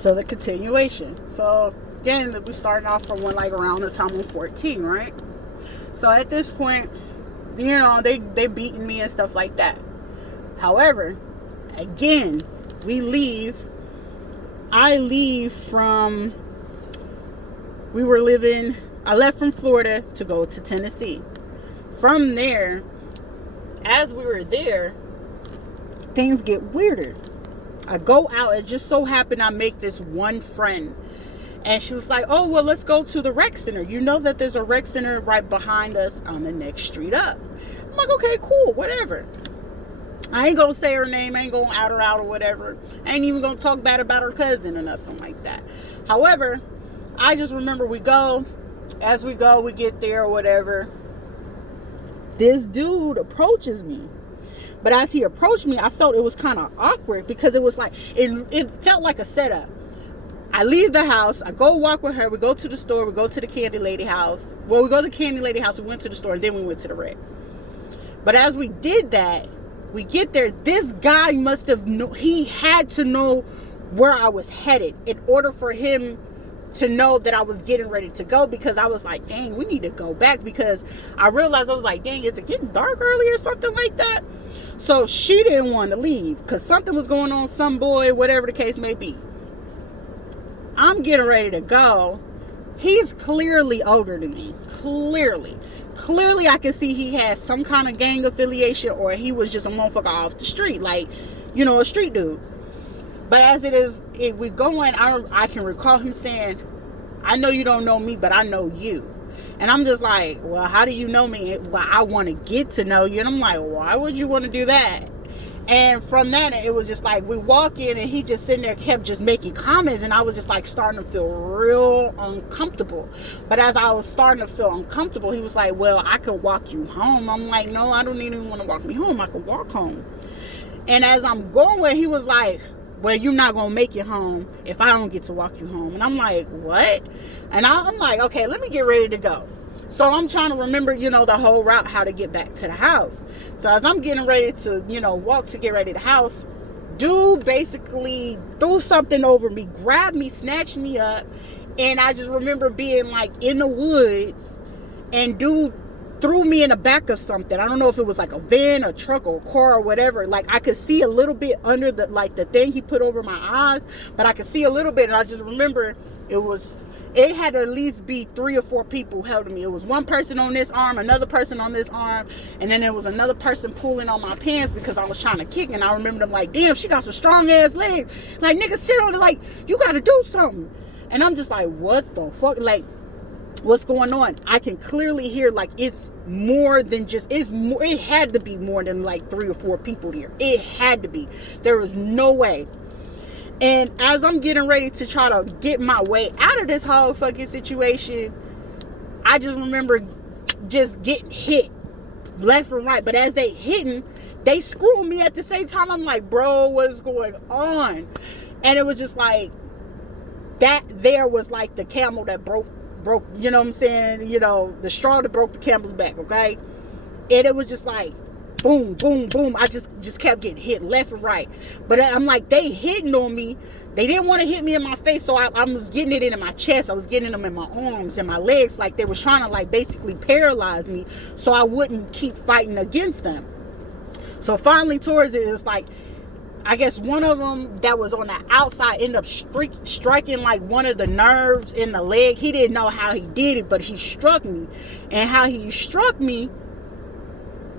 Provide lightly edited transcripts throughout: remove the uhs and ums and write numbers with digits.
So the continuation. So again, we starting off from when like around the time I'm 14, right? So at this point, you know, they beating me and stuff like that. However, again, we leave. I leave from, I left from Florida to go to Tennessee. From there, as we were there, things get weirder. I go out, it just so happened I make this one friend. And she was like, oh, well, let's go to the rec center. You know that there's a rec center right behind us on the next street up. I'm like, okay, cool, whatever. I ain't gonna say her name, I ain't gonna out her out or whatever. I ain't even gonna talk bad about her cousin or nothing like that. However, I just remember as we go, we get there or whatever. This dude approaches me. But as he approached me, I felt it was kind of awkward because it was like, it felt like a setup. I leave the house, I go walk with her, we go to the store, we go to the candy lady house. Well, we go to the candy lady house, we went to the store, and then we went to the rec. But as we did that, we get there, this guy he had to know where I was headed in order for him to know that I was getting ready to go, because I was like, dang, we need to go back, because I realized, I was like, dang, is it getting dark early or something like that? So she didn't want to leave because something was going on, some boy, whatever the case may be. I'm getting ready to go. He's clearly older than me. Clearly I can see he has some kind of gang affiliation, or he was just a motherfucker off the street, like, you know, a street dude. But as it is, if we going, I can recall him saying, I know you don't know me, but I know you. And I'm just like, well, how do you know me? Well, I want to get to know you. And I'm like, why would you want to do that? And from that, it was just like, we walk in and he just sitting there kept just making comments. And I was just like starting to feel real uncomfortable. But as I was starting to feel uncomfortable, he was like, well, I could walk you home. I'm like, no, I don't even want to walk me home. I can walk home. And as I'm going, he was like, well, you're not going to make it home if I don't get to walk you home. And I'm like, what? And I'm like, okay, let me get ready to go. So I'm trying to remember, you know, the whole route, how to get back to the house. So as I'm getting ready to, you know, walk to get ready to the house, dude basically threw something over me, grabbed me, snatched me up. And I just remember being like in the woods, and dude threw me in the back of something. I don't know if it was like a van, a truck, or a car or whatever. Like I could see a little bit under the thing he put over my eyes, but I could see a little bit. And I just remember it had to at least be 3 or 4 people held me. It was one person on this arm, another person on this arm, and then there was another person pulling on my pants because I was trying to kick. And I remember them like, damn, she got some strong ass legs. Like, nigga, sit on it. Like, you got to do something. And I'm just like, what the fuck? Like, what's going on? I can clearly hear, like, it's more than just, it had to be more than like 3 or 4 people here. It had to be. There was no way. And as I'm getting ready to try to get my way out of this whole fucking situation, I just remember just getting hit left and right. But as they hitting, they screwed me at the same time. I'm like, bro, what's going on? And it was just like, that there was like the camel that broke, you know what I'm saying? You know, the straw that broke the camel's back, okay? And it was just like, boom, boom, boom. I just kept getting hit left and right. But I'm like, they hitting on me. They didn't want to hit me in my face, so I was getting it in my chest. I was getting them in my arms and my legs. Like, they was trying to, like, basically paralyze me so I wouldn't keep fighting against them. So finally, towards it was like, I guess one of them that was on the outside ended up striking like one of the nerves in the leg. He didn't know how he did it, but he struck me. And how he struck me,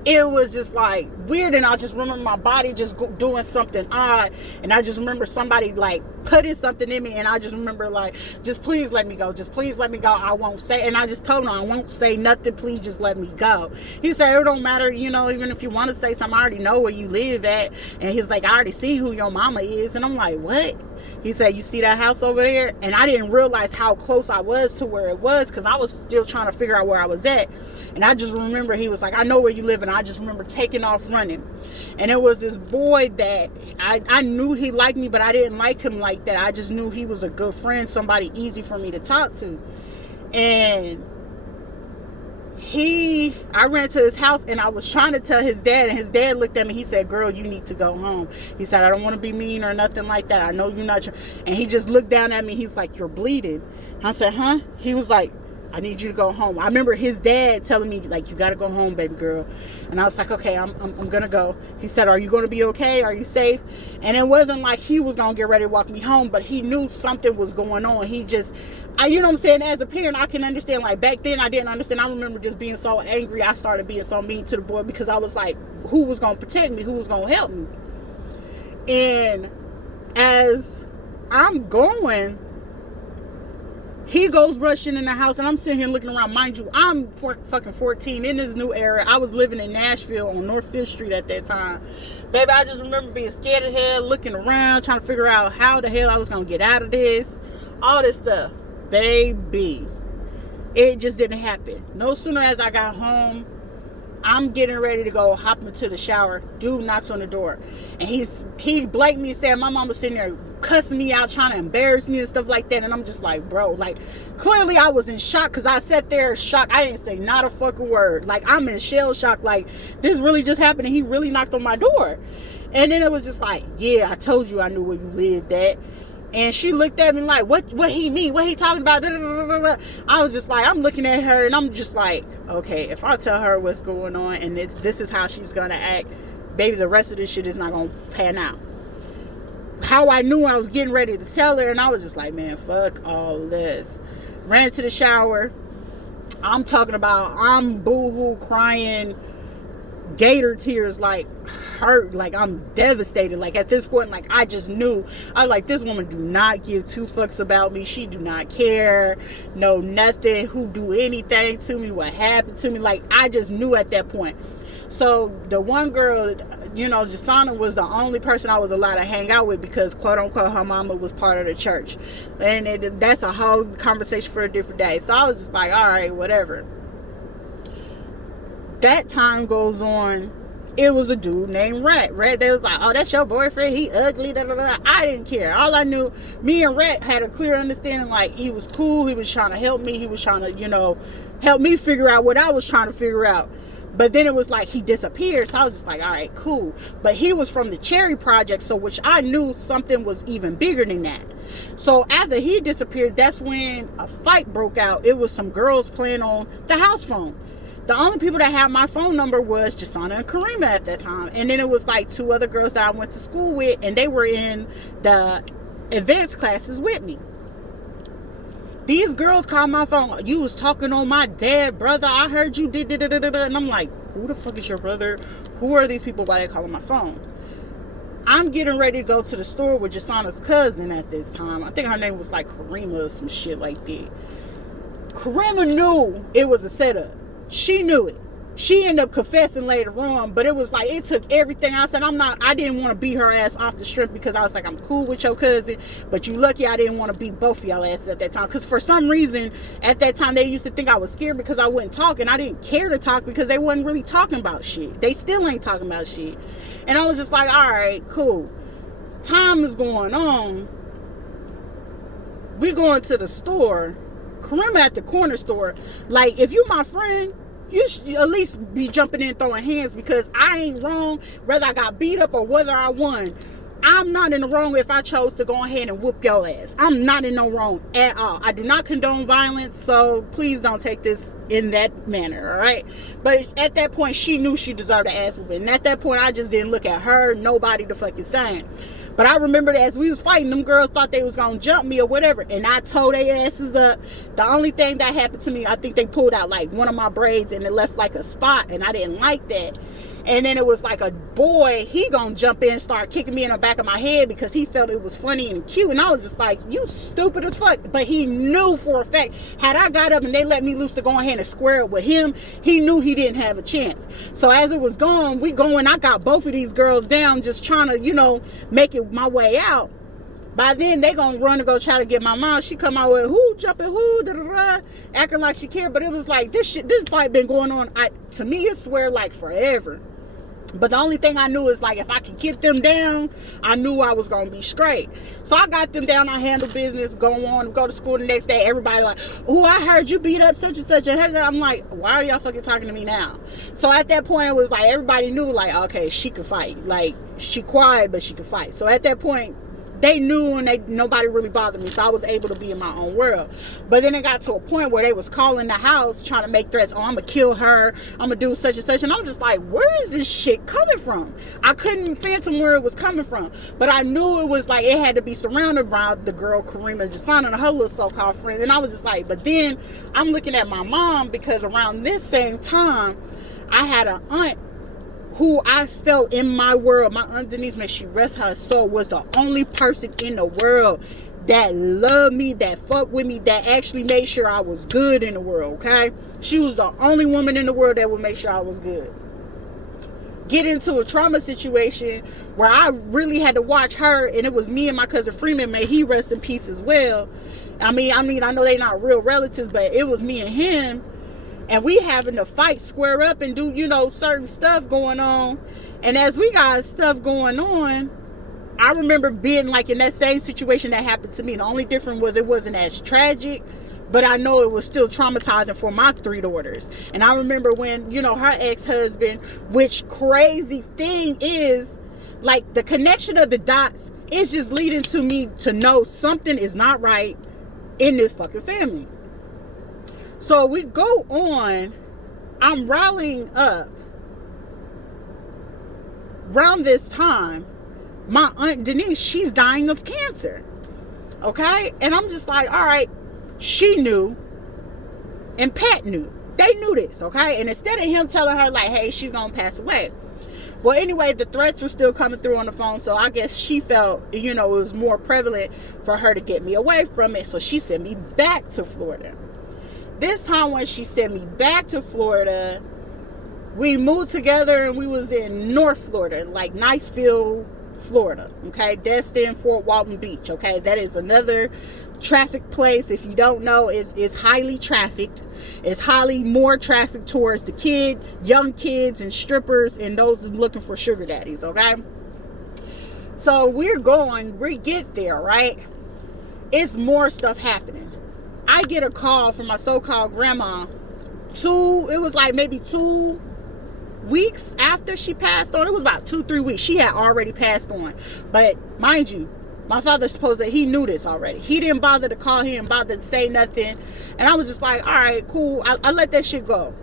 it was just like weird. And I just remember my body just doing something odd. And I just remember somebody like putting something in me. And I just remember like, just please let me go. Just please let me go. I won't say. And I just told him, I won't say nothing. Please just let me go. He said, it don't matter. You know, even if you want to say something, I already know where you live at. And he's like, I already see who your mama is. And I'm like, what? He said, you see that house over there? And I didn't realize how close I was to where it was, because I was still trying to figure out where I was at. And I just remember he was like, I know where you live. And I just remember taking off running. And it was this boy that I knew he liked me, but I didn't like him like that. I just knew he was a good friend, somebody easy for me to talk to. And I ran to his house and I was trying to tell his dad, and his dad looked at me. He said, girl, you need to go home. He said, I don't want to be mean or nothing like that. I know you're not. And he just looked down at me. He's like, you're bleeding. I said, huh? He was like, I need you to go home. I remember his dad telling me, like, you got to go home, baby girl. And I was like, okay, I'm going to go. He said, are you going to be okay? Are you safe? And it wasn't like he was going to get ready to walk me home, but he knew something was going on. He just, you know what I'm saying? As a parent, I can understand. Like, back then, I didn't understand. I remember just being so angry. I started being so mean to the boy because I was like, who was going to protect me? Who was going to help me? And as I'm going, he goes rushing in the house, and I'm sitting here looking around. Mind you, I'm fucking 14 in this new era. I was living in Nashville on North 5th Street at that time. Baby, I just remember being scared of hell, looking around, trying to figure out how the hell I was going to get out of this. All this stuff. Baby, it just didn't happen. No sooner as I got home, I'm getting ready to go hop into the shower. Dude knocks on the door, and he blatantly said, my mama sitting there cussing me out, trying to embarrass me and stuff like that. And I'm just like, bro, like, clearly I was in shock, because I sat there shocked. I didn't say not a fucking word. Like, I'm in shell shock. Like, this really just happened, and he really knocked on my door. And then it was just like, yeah, I told you I knew where you lived at. And she looked at me like, what he mean? What he talking about? I was just like, I'm looking at her, and I'm just like, okay, if I tell her what's going on and this is how she's going to act, baby, the rest of this shit is not going to pan out. How I knew I was getting ready to tell her, and I was just like, man, fuck all this. Ran to the shower. I'm talking about, I'm boo-hoo crying, gator tears, like hurt, like I'm devastated. Like at this point, like I just knew, I was like, this woman do not give two fucks about me. She do not care, no nothing, who do anything to me, what happened to me. Like I just knew at that point. So the one girl, you know, Jasana was the only person I was allowed to hang out with, because quote unquote her mama was part of the church, and that's a whole conversation for a different day. So I was just like, all right, whatever. That time goes on. It was a dude named Rat. They was like, oh, that's your boyfriend, he ugly, da, da, da. I didn't care. All I knew, me and Rat had a clear understanding, like he was cool, he was trying to help me, he was trying to, you know, help me figure out what I was trying to figure out. But then it was like he disappeared, so I was just like, all right, cool. But he was from the Cherry Project, so which I knew something was even bigger than that. So after he disappeared, that's when a fight broke out. It was some girls playing on the house phone. The only people that had my phone number was Jasana and Karima at that time. And then it was like two other girls that I went to school with, and they were in the advanced classes with me. These girls called my phone. You was talking on my dad, brother. I heard you did. And I'm like, who the fuck is your brother? Who are these people? Why they calling my phone? I'm getting ready to go to the store with Jasana's cousin at this time. I think her name was like Karima or some shit like that. Karima knew it was a setup. She knew it. She ended up confessing later on, but it was like, it took everything. I said, I didn't want to beat her ass off the strength, because I was like, I'm cool with your cousin, but you lucky I didn't want to beat both of y'all asses at that time. Because for some reason, at that time, they used to think I was scared because I wouldn't talk, and I didn't care to talk because they wasn't really talking about shit. They still ain't talking about shit. And I was just like, all right, cool. Time is going on. We going to the store. Karima at the corner store. Like, if you my friend, you should at least be jumping in, throwing hands, because I ain't wrong whether I got beat up or whether I won. I'm not in the wrong if I chose to go ahead and whoop your ass. I'm not in no wrong at all. I do not condone violence, so please don't take this in that manner, all right? But at that point, she knew she deserved an ass whooping. And at that point, I just didn't look at her, nobody the fucking same. But I remember that as we was fighting, them girls thought they was going to jump me or whatever. And I tore their asses up. The only thing that happened to me, I think they pulled out like one of my braids and it left like a spot. And I didn't like that. And then it was like a boy, he gonna jump in and start kicking me in the back of my head because he felt it was funny and cute. And I was just like, you stupid as fuck. But he knew for a fact, had I got up and they let me loose to go ahead and square it with him, he knew he didn't have a chance. So as it was going, I got both of these girls down, just trying to, make it my way out. By then, they gonna run and go try to get my mom. She come out with, who jumping, who, da-da-da, acting like she cared. But it was like, this fight been going on, to me, I swear, like forever. But the only thing I knew is, like, if I could get them down, I knew I was going to be straight. So I got them down. I handled business, go to school the next day. Everybody like, oh, I heard you beat up such and such. And I'm like, why are y'all fucking talking to me now? So at that point, it was like, everybody knew, like, okay, she could fight. Like, she quiet, but she could fight. So at that point, they knew, and nobody really bothered me, so I was able to be in my own world. But then it got to a point where they was calling the house trying to make threats. Oh, I'm gonna kill her, I'm gonna do such and such. And I'm just like, where is this shit coming from? I couldn't phantom where it was coming from, but I knew it was like, it had to be surrounded around the girl Karima Jasana and her little so-called friend. And I was just like, but then I'm looking at my mom, because around this same time I had an aunt who I felt in my world, my Aunt Denise, may she rest her soul, was the only person in the world that loved me, that fucked with me, that actually made sure I was good in the world, okay? She was the only woman in the world that would make sure I was good. Get into a trauma situation where I really had to watch her, and it was me and my cousin Freeman, may he rest in peace as well. I mean, I know they're not real relatives, but it was me and him. And we having to fight, square up, and do, certain stuff going on. And as we got stuff going on, I remember being like in that same situation that happened to me. The only difference was it wasn't as tragic, but I know it was still traumatizing for my 3 daughters. And I remember when, her ex-husband, which crazy thing is, like, the connection of the dots is just leading to me to know something is not right in this fucking family. So we go on, I'm rallying up. Around this time, my Aunt Denise, she's dying of cancer. Okay? And I'm just like, all right, she knew, and Pat knew. They knew this, okay? And instead of him telling her, like, hey, she's going to pass away. Well, anyway, the threats were still coming through on the phone, so I guess she felt, it was more prevalent for her to get me away from it, so she sent me back to Florida. This time when she sent me back to Florida, we moved together and we was in North Florida, like Niceville, Florida, okay? Destin, Fort Walton Beach, okay? That is another traffic place. If you don't know, it's highly trafficked. It's highly more traffic towards the young kids and strippers and those looking for sugar daddies, okay? So we get there, right? It's more stuff happening. I get a call from my so-called grandma. It was like maybe 2 weeks after she passed on. It was about 2-3 weeks. She had already passed on. But mind you, my father's supposed that he knew this already. He didn't bother to call, he didn't bother to say nothing. And I was just like, all right, cool. I let that shit go.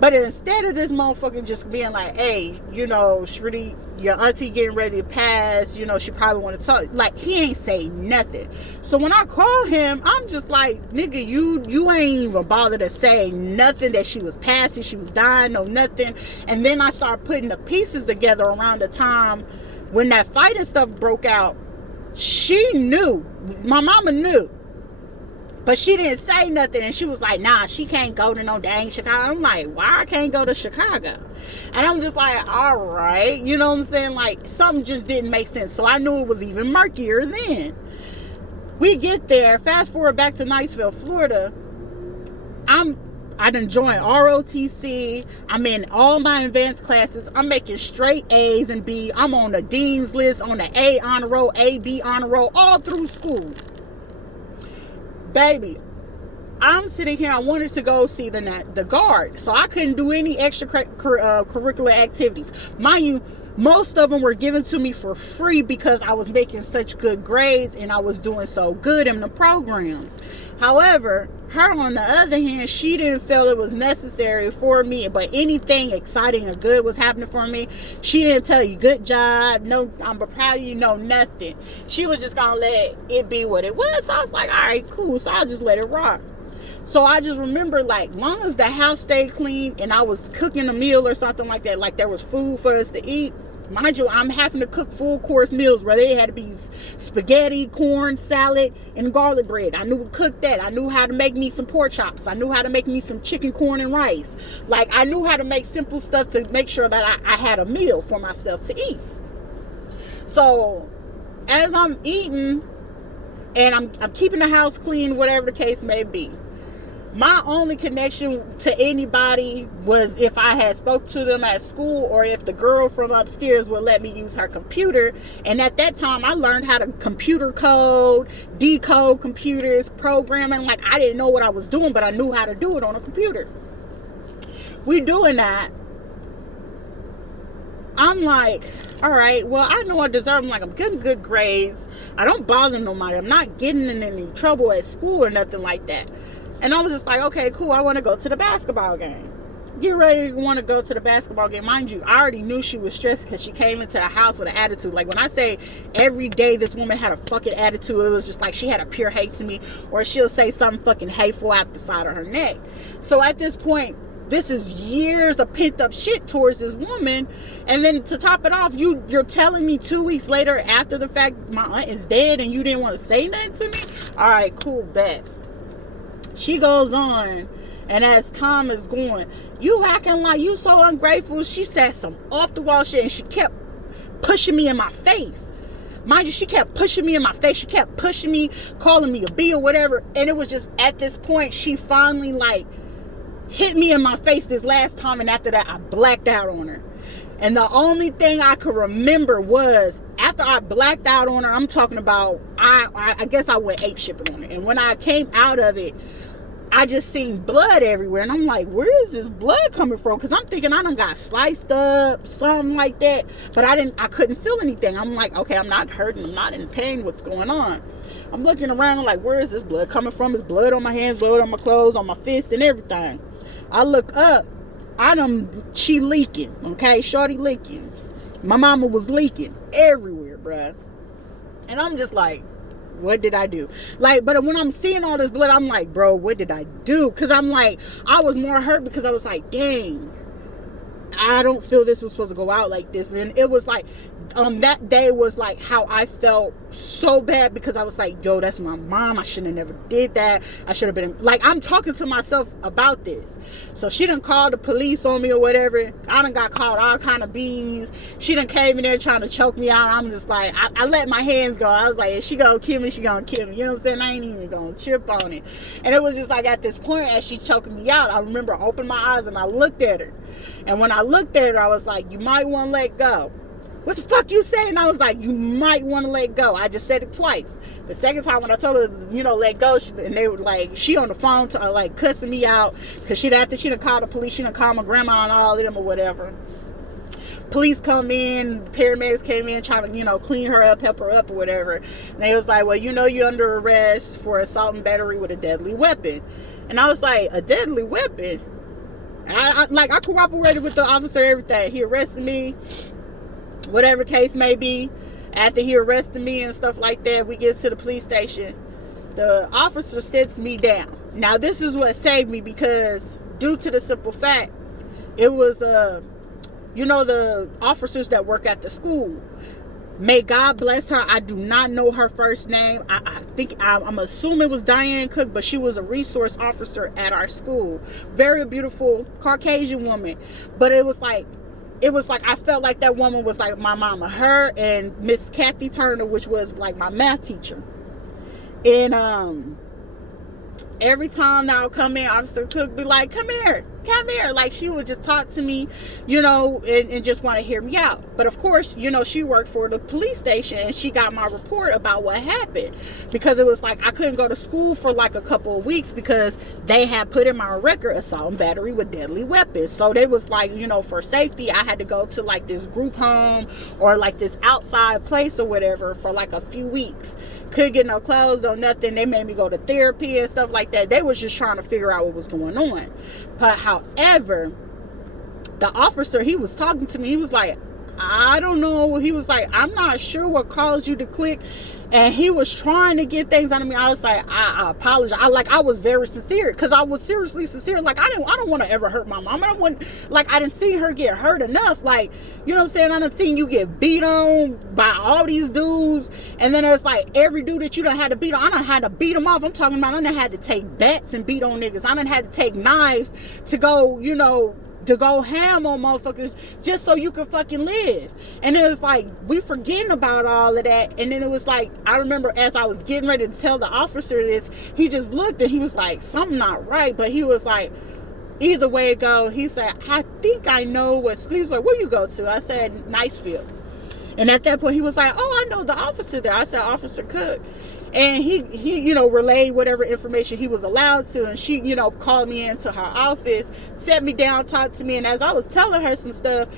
But instead of this motherfucker just being like, hey, Shruti, your auntie getting ready to pass, she probably want to talk. Like, he ain't say nothing. So when I call him, I'm just like, nigga, you ain't even bothered to say nothing that she was passing, she was dying, no nothing. And then I start putting the pieces together around the time when that fighting stuff broke out. She knew. My mama knew. But she didn't say nothing, and she was like, nah, she can't go to no dang Chicago. I'm like, why I can't go to Chicago? And I'm just like, all right. You know what I'm saying? Like, something just didn't make sense. So I knew it was even murkier then. We get there. Fast forward back to Niceville, Florida. I done joined ROTC. I'm in all my advanced classes. I'm making straight A's and B. I'm on the dean's list, on the A honor roll, A, B honor roll, all through school. Baby, I'm sitting here. I wanted to go see the guard, so I couldn't do any extra curricular activities. Mind you, most of them were given to me for free because I was making such good grades and I was doing so good in the programs. However, her, on the other hand, she didn't feel it was necessary for me, but anything exciting or good was happening for me, she didn't tell you, good job, no, I'm proud of you, no, nothing. She was just gonna let it be what it was. So I was like, all right, cool. So I'll just let it rock. So I just remember, like, long as the house stayed clean and I was cooking a meal or something like that, like there was food for us to eat. Mind you, I'm having to cook full course meals where they had to be spaghetti, corn, salad, and garlic bread. I knew to cook that. I knew how to make me some pork chops. I knew how to make me some chicken, corn, and rice. Like, I knew how to make simple stuff to make sure that I had a meal for myself to eat. So as I'm eating and I'm keeping the house clean, whatever the case may be, My only connection to anybody was if I had spoke to them at school, or if the girl from upstairs would let me use her computer. And at that time, I learned how to computer code, decode computers, programming. Like, I didn't know what I was doing, but I knew how to do it on a computer. We doing that. I'm like, all right, well, I know I deserve them. Like, I'm getting good grades. I don't bother nobody. I'm not getting in any trouble at school or nothing like that. And I was just like, okay, cool. I want to go to the basketball game. Get ready to want to go to the basketball game. Mind you, I already knew she was stressed because she came into the house with an attitude. Like, when I say every day this woman had a fucking attitude, it was just like she had a pure hate to me, or she'll say something fucking hateful out the side of her neck. So at this point, this is years of pent up shit towards this woman. And then to top it off, you're telling me 2 weeks later, after the fact my aunt is dead, and you didn't want to say nothing to me? All right, cool, bet. She goes on, and as time is going, you acting like you so ungrateful. She said some off the wall shit, and she kept pushing me in my face. Mind you, she kept pushing me in my face. She kept pushing me, calling me a B or whatever. And it was just at this point, she finally like hit me in my face this last time, and after that I blacked out on her. And the only thing I could remember was, after I blacked out on her, I'm talking about, I guess I went ape shipping on her. And when I came out of it, I just seen blood everywhere. And I'm like, where is this blood coming from? Because I'm thinking I done got sliced up, something like that. But I couldn't feel anything. I'm like, okay, I'm not hurting. I'm not in pain. What's going on? I'm looking around. I'm like, where is this blood coming from? It's blood on my hands, blood on my clothes, on my fists, and everything. I look up. She leaking, okay? Shorty leaking. My mama was leaking everywhere, bruh. And I'm just like, what did I do? Like, but when I'm seeing all this blood, I'm like, bro, what did I do? Because I'm like, I was more hurt because I was like, dang, I don't feel this was supposed to go out like this. And it was like, that day was like how I felt so bad, because I was like, yo, that's my mom. I shouldn't have never did that. I should have been, like, I'm talking to myself about this. So she done called the police on me or whatever. I done got called all kind of B's. She done came in there trying to choke me out. I'm just like, I let my hands go. I was like, if she gonna kill me, she gonna kill me. You know what I'm saying? I ain't even gonna trip on it. And it was just like, at this point, as she choking me out, I remember I opened my eyes and I looked at her. And when I looked at her, I was like, you might want to let go. What the fuck you saying? I was like, you might want to let go. I just said it twice. The second time when I told her, let go, and they were like, she on the phone to like cussing me out, because after she done called the police, she done called my grandma and all of them or whatever. Police come in, paramedics came in trying to, clean her up, help her up or whatever. And they was like, well, you're under arrest for assault and battery with a deadly weapon. And I was like, a deadly weapon? I cooperated with the officer, everything. He arrested me, whatever case may be. After he arrested me and stuff like that, we get to the police station. The officer sits me down. Now, this is what saved me, because due to the simple fact, it was, the officers that work at the school. May God bless her. I do not know her first name. I'm assuming it was Diane Cook, but she was a resource officer at our school. Very beautiful Caucasian woman. But it was like I felt like that woman was like my mama. Her and Miss Kathy Turner, which was like my math teacher. And every time that I would come in, Officer Cook be like, come here. Like, she would just talk to me, and just want to hear me out. But of course, she worked for the police station, and she got my report about what happened, because it was like I couldn't go to school for like a couple of weeks because they had put in my record assault and battery with deadly weapons. So they was like, for safety, I had to go to like this group home or like this outside place or whatever for like a few weeks. Couldn't get no clothes, no nothing. They made me go to therapy and stuff like that. They was just trying to figure out what was going on. But however, the officer, he was talking to me. He was like, I don't know. He was like, I'm not sure what caused you to click. And he was trying to get things out of me. I was like, I apologize. I was very sincere, because I was seriously sincere. Like, I don't want to ever hurt my mom. I didn't see her get hurt enough. Like, you know what I'm saying? I done seen you get beat on by all these dudes. And then it's like every dude that you done had to beat on, I done had to beat them off. I'm talking about I done had to take bats and beat on niggas. I done had to take knives to go, to go ham on motherfuckers just so you can fucking live. And it was like, we forgetting about all of that. And then it was like, I remember as I was getting ready to tell the officer this, he just looked and he was like, something not right. But he was like, either way it go, he said, I think I know what school. He was like, where you go to? I said, Nicefield. And at that point he was like, oh, I know the officer there. I said, Officer Cook. And he relayed whatever information he was allowed to. And she, called me into her office, sat me down, talked to me. And as I was telling her some stuff,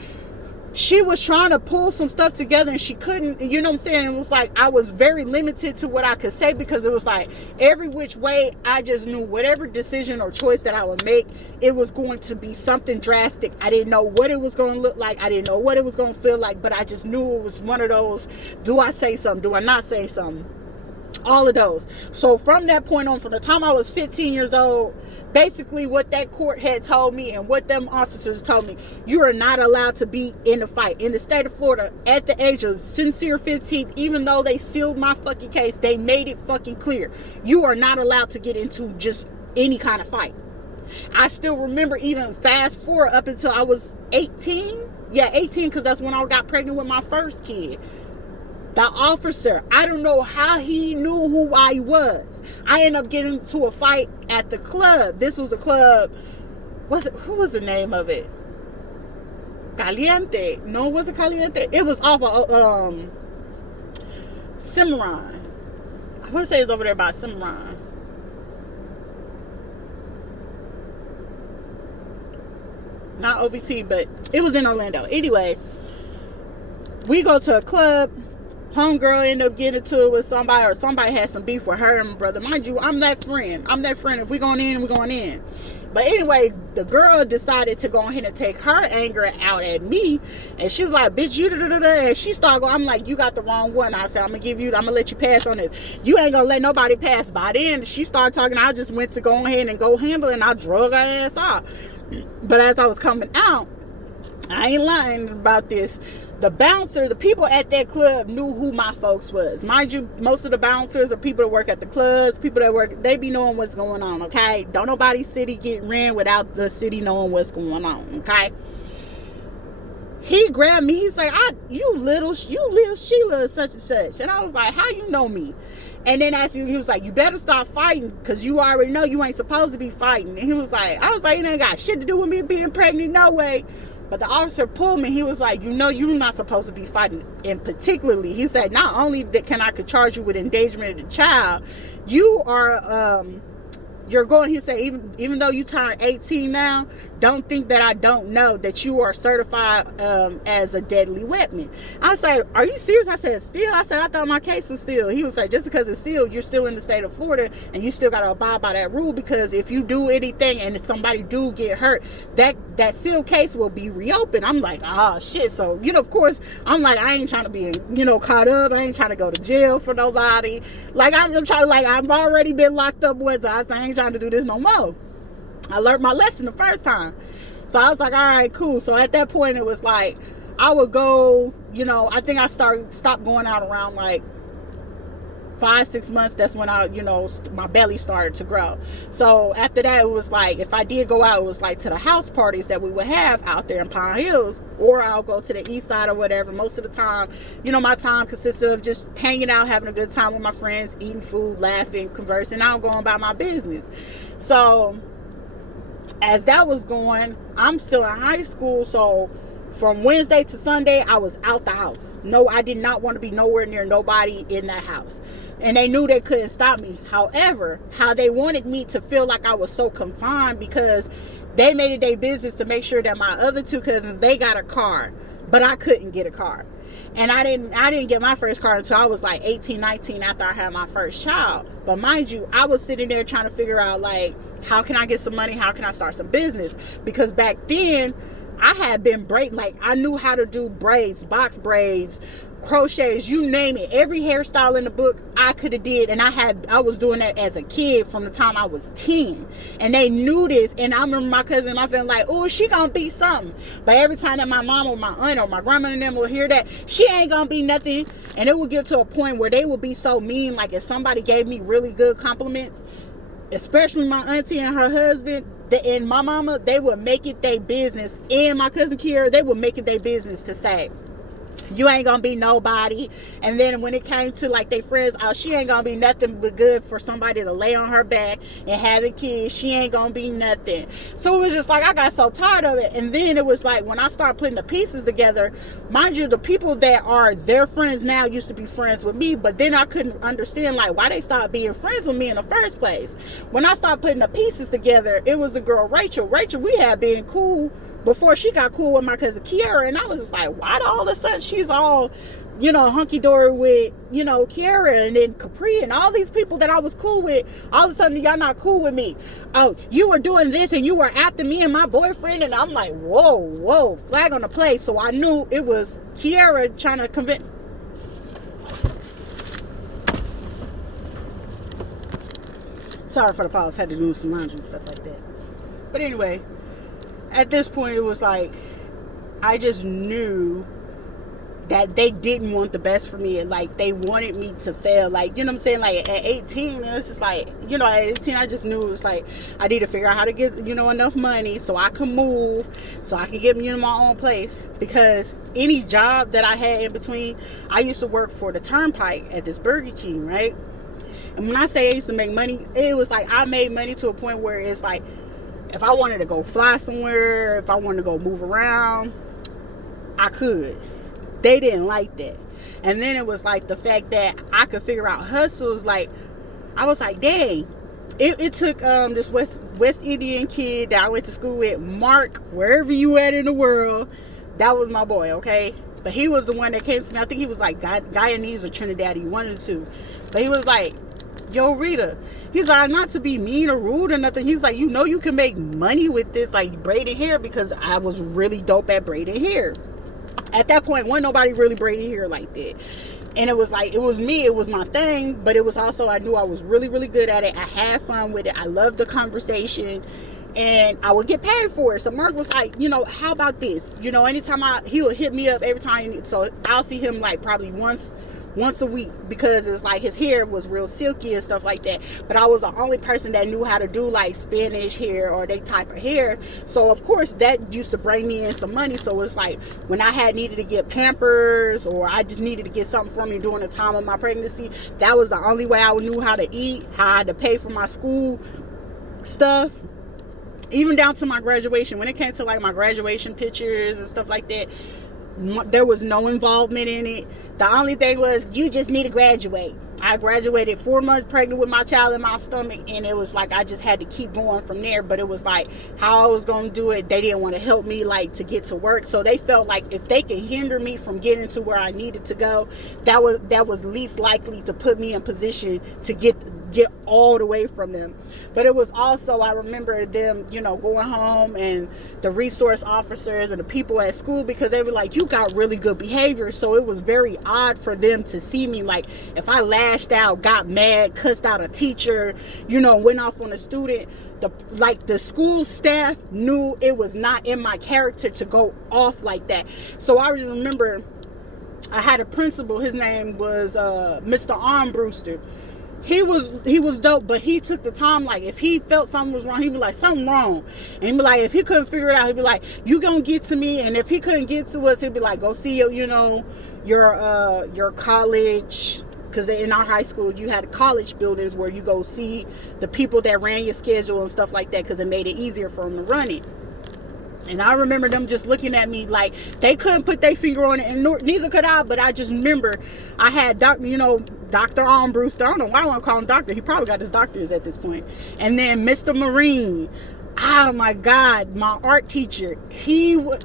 she was trying to pull some stuff together and she couldn't, you know what I'm saying? It was like, I was very limited to what I could say, because it was like every which way, I just knew whatever decision or choice that I would make, it was going to be something drastic. I didn't know what it was going to look like. I didn't know what it was going to feel like, but I just knew it was one of those, do I say something? Do I not say something? All of those. So from that point on, from the time I was 15 years old, basically what that court had told me and what them officers told me, you are not allowed to be in a fight. In the state of Florida, at the age of sincere 15, even though they sealed my fucking case, they made it fucking clear. You are not allowed to get into just any kind of fight. I still remember, even fast forward up until I was 18. Yeah, 18, because that's when I got pregnant with my first kid. The officer, I don't know how he knew who I was. I ended up getting into a fight at the club. This was a club. Who was the name of it? Caliente. No, it wasn't Caliente. It was off of Cimarron. I want to say it's over there by Cimarron. Not OBT, but it was in Orlando. Anyway, we go to a club. Homegirl ended up getting into it with somebody, or somebody had some beef with her and my brother. Mind you, I'm that friend. If we're going in, we're going in. But anyway, the girl decided to go ahead and take her anger out at me. And she was like, bitch, you da-da-da-da. And she started going, I'm like, you got the wrong one. I said, I'm going to let you pass on this. You ain't going to let nobody pass. By then, she started talking. I just went to go ahead and go handle it, and I drug her ass off. But as I was coming out, I ain't lying about this, the bouncer, the people at that club knew who my folks was. Mind you, most of the bouncers are people that work at the clubs, people that work, they be knowing what's going on, okay? Don't nobody's city get ran without the city knowing what's going on, okay? He grabbed me, he's like, you little Sheila such and such. And I was like, how you know me? And then he was like, you better stop fighting, because you already know you ain't supposed to be fighting. And I was like, it ain't got shit to do with me being pregnant, no way. But the officer pulled me. He was like, you're not supposed to be fighting. And particularly, he said, not only can I could charge you with endangerment of the child, you are, he said, even though you turned 18 now, don't think that I don't know that you are certified as a deadly weapon. I said, are you serious? I said, still? I said, I thought my case was still. He was like, just because it's sealed, you're still in the state of Florida, and you still got to abide by that rule, because if you do anything and somebody do get hurt, that sealed case will be reopened. I'm like, shit. So, of course, I'm like, I ain't trying to be, caught up. I ain't trying to go to jail for nobody. Like, I'm trying to, I've already been locked up once. I ain't trying to do this no more. I learned my lesson the first time. So I was like, all right, cool. So at that point, it was like, I would go, I think I stopped going out around 5-6 months. That's when my belly started to grow. So after that, it was like, if I did go out, it was like to the house parties that we would have out there in Pine Hills, or I'll go to the east side or whatever. Most of the time, my time consisted of just hanging out, having a good time with my friends, eating food, laughing, conversing. I'm going about my business. So as that was going, I'm still in high school. So from Wednesday to Sunday, I was out the house. No, I did not want to be nowhere near nobody in that house. And they knew they couldn't stop me. However, how they wanted me to feel like I was so confined, because they made it their business to make sure that my other two cousins, they got a car, but I couldn't get a car. And I didn't get my first car until I was 18, 19, after I had my first child. But mind you, I was sitting there trying to figure out, how can I get some money? How can I start some business? Because back then, I had been I knew how to do braids, box braids, crochets, you name it. Every hairstyle in the book I could have did, and I was doing that as a kid from the time I was 10. And they knew this, and I remember my cousin and my friend oh, she gonna be something. But every time that my mom or my aunt or my grandma and them would hear that, she ain't gonna be nothing. And it would get to a point where they would be so mean. If somebody gave me really good compliments, especially my auntie and her husband, And my mama, they would make it their business, and my cousin Kiera, they would make it their business to say, you ain't gonna be nobody. And then when it came to like they friends, oh, she ain't gonna be nothing but good for somebody to lay on her back and having kids. She ain't gonna be nothing. So it was just like, I got so tired of it. And then it was like, when I started putting the pieces together, mind you, the people that are their friends now used to be friends with me, but then I couldn't understand like why they started being friends with me in the first place. When I started putting the pieces together, it was the girl Rachel. We had been cool before she got cool with my cousin Kiara, and I was just like, why all of a sudden she's all, hunky-dory with, Kiara, and then Capri, and all these people that I was cool with, all of a sudden y'all not cool with me. Oh, you were doing this, and you were after me and my boyfriend, and I'm like, whoa, flag on the play. So I knew it was Kiara trying to convince. Sorry for the pause, had to do some laundry and stuff like that. But anyway, at this point, it was like, I just knew that they didn't want the best for me. Like, they wanted me to fail. Like, you know what I'm saying? Like, at 18, it was just like, at 18, I just knew it was like, I need to figure out how to get, enough money so I can move, so I can get me in my own place. Because any job that I had in between, I used to work for the Turnpike at this Burger King, right? And when I say I used to make money, it was like, I made money to a point where it's like, if I wanted to go fly somewhere, if I wanted to go move around, I could. They didn't like that. And then it was like the fact that I could figure out hustles. Like, I was like, dang. It took this West Indian kid that I went to school with, Mark, wherever you at in the world. That was my boy, okay? But he was the one that came to me. I think he was like Guyanese or Trinidadian, one of the two. But he was like, yo, Rita, he's like, not to be mean or rude or nothing. He's like, you can make money with this, like braiding hair, because I was really dope at braiding hair. At that point, wasn't nobody really braiding hair like that. And it was like, it was me, it was my thing, but it was also, I knew I was really, really good at it. I had fun with it. I loved the conversation, and I would get paid for it. So Mark was like, how about this? Anytime he would hit me up every time. So I'll see him like probably once a week, because it's like his hair was real silky and stuff like that. But I was the only person that knew how to do like Spanish hair or that type of hair. So of course that used to bring me in some money. So it's like when I had needed to get Pampers, or I just needed to get something for me during the time of my pregnancy, that was the only way I knew how to eat, how I had to pay for my school stuff. Even down to my graduation, when it came to like my graduation pictures and stuff like that, there was no involvement in it. The only thing was, you just need to graduate. I graduated 4 months pregnant with my child in my stomach, and it was like I just had to keep going from there. But it was like how I was going to do it, they didn't want to help me like to get to work. So they felt like if they could hinder me from getting to where I needed to go, that was least likely to put me in position to get all the way from them. But it was also, I remember them, going home, and the resource officers and the people at school, because they were like, you got really good behavior. So it was very odd for them to see me like, if I lashed out, got mad, cussed out a teacher, went off on a student, the school staff knew it was not in my character to go off like that. So I just remember I had a principal, his name was Mr. Armbruster. He was dope, but he took the time, like, if he felt something was wrong, he'd be like, something wrong. And he'd be like, if he couldn't figure it out, he'd be like, you gonna get to me. And if he couldn't get to us, he'd be like, go see your college. Because in our high school, you had college buildings where you go see the people that ran your schedule and stuff like that, because it made it easier for them to run it. And I remember them just looking at me like they couldn't put their finger on it, and neither could I. But I just remember I had Dr. Armbruster. I don't know why I want to call him doctor. He probably got his doctors at this point. And then Mr. Marine. Oh my God, my art teacher. He was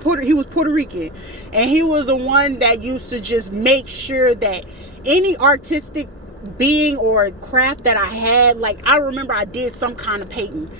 Puerto Rican, and he was the one that used to just make sure that any artistic being or craft that I had, like I remember I did some kind of painting.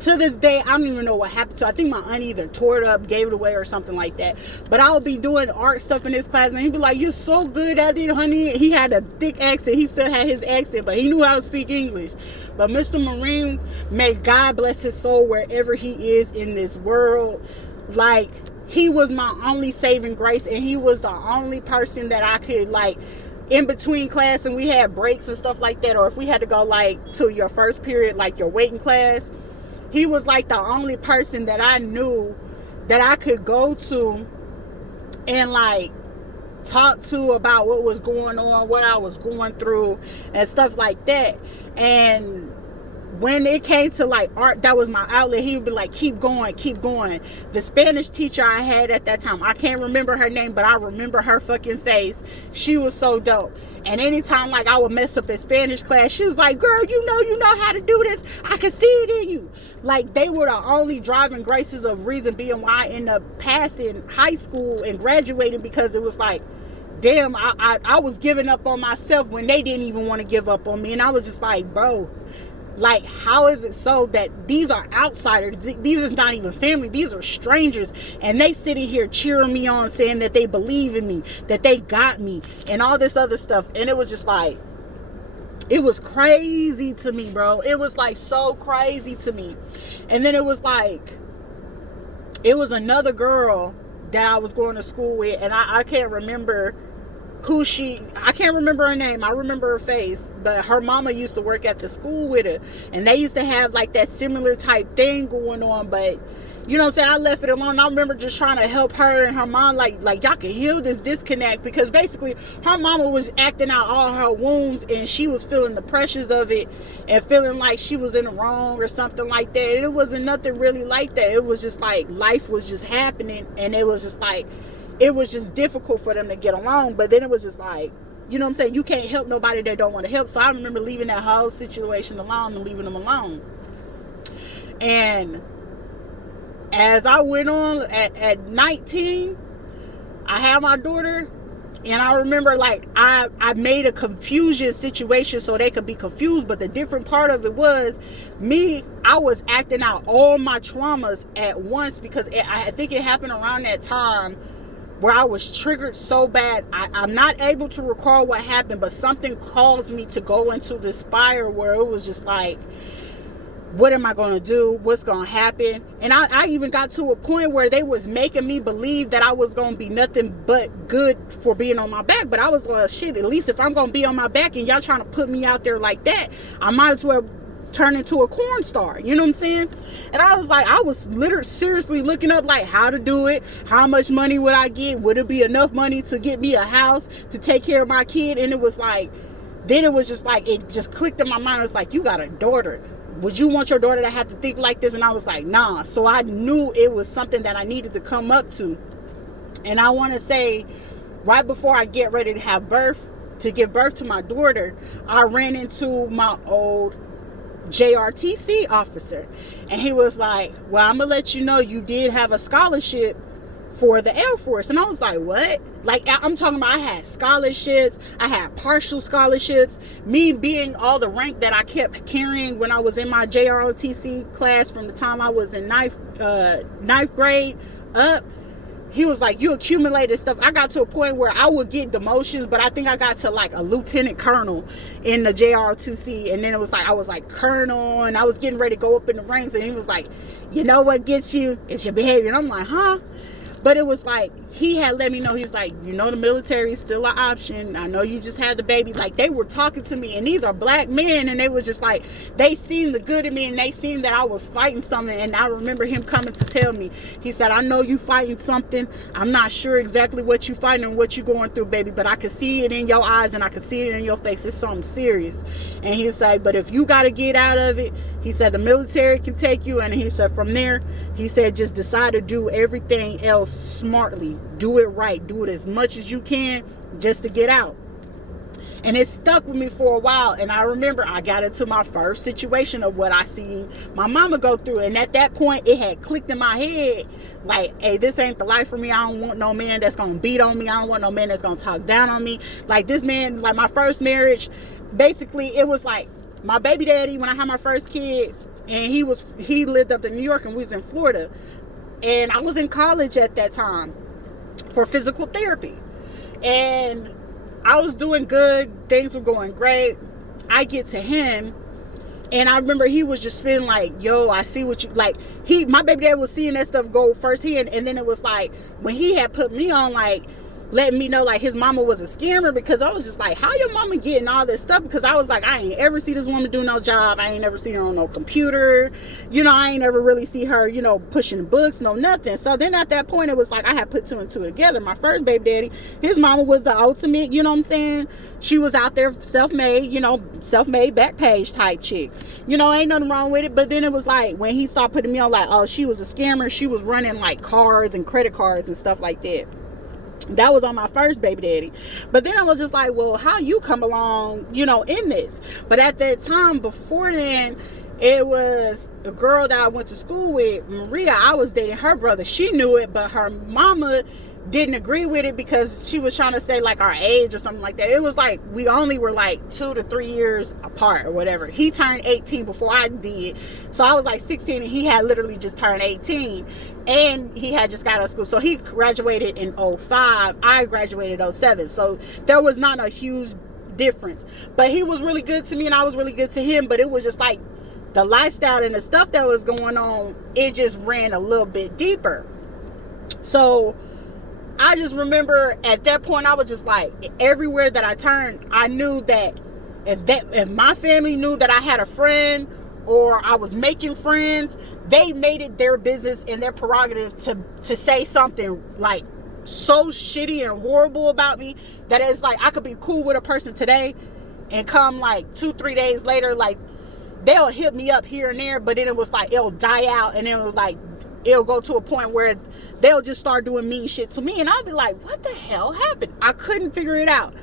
To this day, I don't even know what happened to. I think my aunt either tore it up, gave it away, or something like that. But I would be doing art stuff in his class, and he'd be like, "You're so good at it, honey." He had a thick accent. He still had his accent, but he knew how to speak English. But Mr. Marine, may God bless his soul wherever he is in this world. Like, he was my only saving grace, and he was the only person that I could like in between class and we had breaks and stuff like that, or if we had to go like to your first period, like your waiting class, he was like the only person that I knew that I could go to and like talk to about what was going on, what I was going through and stuff like that. And when it came to like art, that was my outlet. He would be like, keep going, keep going. The Spanish teacher I had at that time, I can't remember her name, but I remember her fucking face. She was so dope. And anytime like I would mess up in Spanish class, she was like, girl, you know how to do this. I can see it in you. Like, they were the only driving graces of reason being why I ended up passing high school and graduating, because it was like, damn, I was giving up on myself when they didn't even want to give up on me. And I was just like, bro, like, how is it so that these are outsiders? These is not even family. These are strangers. And they sitting here cheering me on, saying that they believe in me, that they got me, and all this other stuff. And it was just like, it was crazy to me, bro. It was like so crazy to me. And then it was like, it was another girl that I was going to school with. And I can't remember I can't remember her name. I remember her face, but her mama used to work at the school with her, and they used to have like that similar type thing going on. But you know what I'm saying, I left it alone. I remember just trying to help her and her mom, like y'all can heal this disconnect, because basically her mama was acting out all her wounds, and she was feeling the pressures of it and feeling like she was in the wrong or something like that. And it wasn't nothing really like that. It was just like life was just happening, and it was just like, it was just difficult for them to get along. But then it was just like, you know what I'm saying, you can't help nobody that don't want to help. So I remember leaving that whole situation alone and leaving them alone. And as I went on at 19, I had my daughter, and I remember like I made a confusion situation so they could be confused. But the different part of it was me, I was acting out all my traumas at once, because I think it happened around that time where I was triggered so bad. I'm not able to recall what happened, but something caused me to go into this spiral where it was just like, what am I going to do? What's going to happen? And I even got to a point where they was making me believe that I was going to be nothing but good for being on my back. But I was like, shit, at least if I'm going to be on my back and y'all trying to put me out there like that, I might as well turn into a corn star. You know what I'm saying? And I was like, I was literally seriously looking up like how to do it. How much money would I get? Would it be enough money to get me a house to take care of my kid? And it was like, then it was just like, it just clicked in my mind. It's like, you got a daughter. Would you want your daughter to have to think like this? And I was like, nah. So I knew it was something that I needed to come up to. And I want to say, right before I get ready to give birth to my daughter, I ran into my old JRTC officer, and he was like, well, I'm gonna let you know you did have a scholarship for the Air Force. And I was like, what? Like, I'm talking about, I had scholarships, I had partial scholarships, me being all the rank that I kept carrying when I was in my JROTC class from the time I was in ninth grade up. He was like, you accumulated stuff. I got to a point where I would get demotions, but I think I got to like a lieutenant colonel in the JR2C. And then it was like, I was like colonel, and I was getting ready to go up in the ranks. And he was like, you know what gets you? It's your behavior. And I'm like, huh? But it was like, he had let me know, he's like, you know, the military is still an option. I know you just had the baby. Like, they were talking to me, and these are black men, and they was just like, they seen the good in me, and they seen that I was fighting something. And I remember him coming to tell me, he said, I know you fighting something. I'm not sure exactly what you fighting and what you going through, baby, but I can see it in your eyes, and I can see it in your face. It's something serious. And he said, but if you got to get out of it, he said, the military can take you. And he said, from there, he said, just decide to do everything else smartly. Do it right. Do it as much as you can just to get out. And it stuck with me for a while. And I remember I got into my first situation of what I seen my mama go through. And at that point, it had clicked in my head like, hey, this ain't the life for me. I don't want no man that's going to beat on me. I don't want no man that's going to talk down on me. Like, this man, like my first marriage, basically it was like my baby daddy, when I had my first kid, and he lived up in New York and we was in Florida. And I was in college at that time for physical therapy. And I was doing good. Things were going great. I get to him, and I remember he was just feeling like, yo, I see what you, like, my baby dad was seeing that stuff go firsthand. And then it was like, when he had put me on, like, letting me know like his mama was a scammer, because I was just like, how your mama getting all this stuff? Because I was like, I ain't ever see this woman do no job. I ain't ever see her on no computer. I ain't ever really see her, pushing books, no nothing. So then at that point, it was like I had put two and two together. My first baby daddy, his mama was the ultimate, you know what I'm saying? She was out there self-made, self-made back page type chick. Ain't nothing wrong with it. But then it was like when he started putting me on like, oh, she was a scammer. She was running like cards and credit cards and stuff like that. That was on my first baby daddy. But then I was just like, well, how you come along, in this? But at that time, before then, it was a girl that I went to school with, Maria. I was dating her brother. She knew it, but her mama didn't agree with it because she was trying to say like our age or something like that. It was like we only were like 2 to 3 years apart or whatever. He turned 18 before I did, so I was like 16 and he had literally just turned 18, and he had just got out of school. So he graduated in 05, I graduated 07, so there was not a huge difference. But he was really good to me and I was really good to him, but it was just like the lifestyle and the stuff that was going on, it just ran a little bit deeper. So I just remember at that point, I was just like, everywhere that I turned, I knew that if my family knew that I had a friend or I was making friends, they made it their business and their prerogative to say something like so shitty and horrible about me that it's like I could be cool with a person today and come like 2-3 days later, like they'll hit me up here and there, but then it was like it'll die out, and then it was like it'll go to a point where they'll just start doing mean shit to me, and I'll be like, what the hell happened? I couldn't figure it out.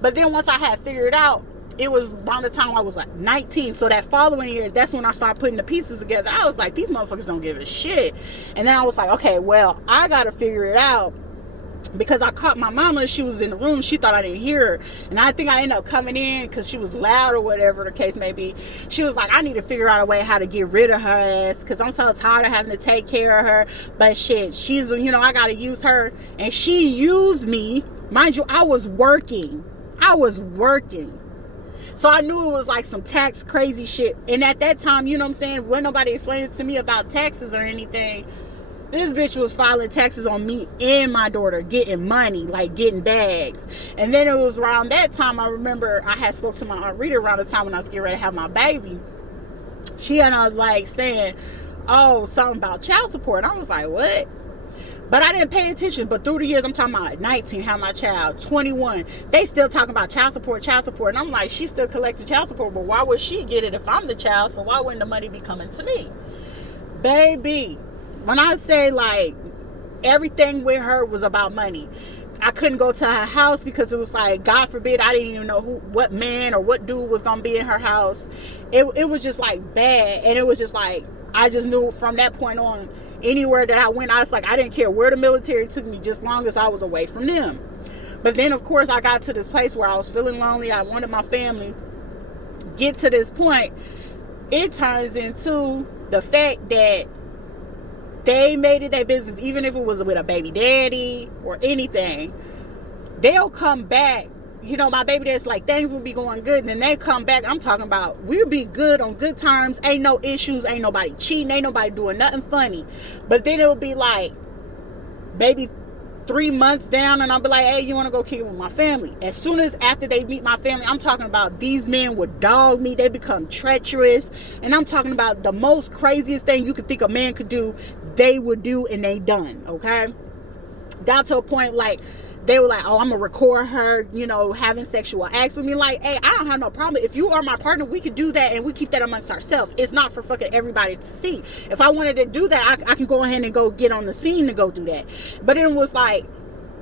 But then once I had figured it out, it was around the time I was like 19. So that following year, that's when I started putting the pieces together. I was like, these motherfuckers don't give a shit. And then I was like, okay, well, I gotta figure it out, because I caught my mama. She was in the room. She thought I didn't hear her. And I think I ended up coming in because she was loud or whatever the case may be. She was like, I need to figure out a way how to get rid of her ass, because I'm so tired of having to take care of her. But shit, she's, I got to use her. And she used me. Mind you, I was working. So I knew it was like some tax crazy shit. And at that time, you know what I'm saying, when nobody explained it to me about taxes or anything, this bitch was filing taxes on me and my daughter, getting money, like getting bags. And then it was around that time, I remember I had spoke to my Aunt Rita around the time when I was getting ready to have my baby. She ended up like saying, oh, something about child support. And I was like, what? But I didn't pay attention. But through the years, I'm talking about 19, have my child, 21. They still talking about child support. And I'm like, she still collecting child support, but why would she get it if I'm the child? So why wouldn't the money be coming to me? Baby, when I say like everything with her was about money, I couldn't go to her house because it was like, God forbid, I didn't even know what man or what dude was gonna be in her house. It was just like bad, and it was just like I just knew from that point on, anywhere that I went, I was like, I didn't care where the military took me, just long as I was away from them. But then of course I got to this place where I was feeling lonely. I wanted my family. Get to this point, it turns into the fact that they made it their business, even if it was with a baby daddy or anything, they'll come back. My baby daddy's like, things will be going good, and then they come back. I'm talking about we'll be good on good terms, ain't no issues, ain't nobody cheating, ain't nobody doing nothing funny. But then it'll be like maybe 3 months down, and I'll be like, hey, you want to go kick it with my family? As soon as after they meet my family, I'm talking about these men would dog me. They become treacherous, and I'm talking about the most craziest thing you could think a man could do, they would do, and they done. Okay, down to a point like they were like, oh, I'm gonna record her, having sexual acts with me. Like, hey, I don't have no problem. If you are my partner, we could do that, and we keep that amongst ourselves. It's not for fucking everybody to see. If I wanted to do that, I can go ahead and go get on the scene to go do that. But it was like,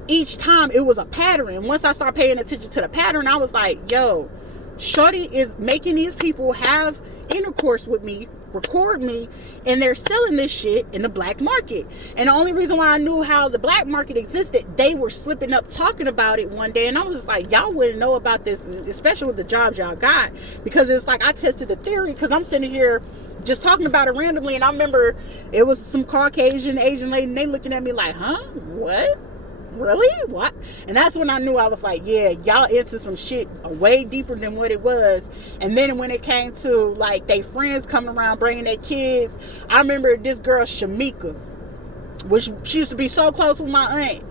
each time it was a pattern. Once I started paying attention to the pattern, I was like, yo, shorty is making these people have intercourse with me, record me, and they're selling this shit in the black market. And the only reason why I knew how the black market existed, they were slipping up talking about it one day, and I was just like, y'all wouldn't know about this, especially with the jobs y'all got, because it's like I tested the theory, because I'm sitting here just talking about it randomly, and I remember it was some Caucasian Asian lady, and they looking at me like, huh, what? Really? What? And that's when I knew. I was like, yeah, y'all into some shit way deeper than what it was. And then when it came to like they friends coming around bringing their kids, I remember this girl Shamika, which she used to be so close with my aunt.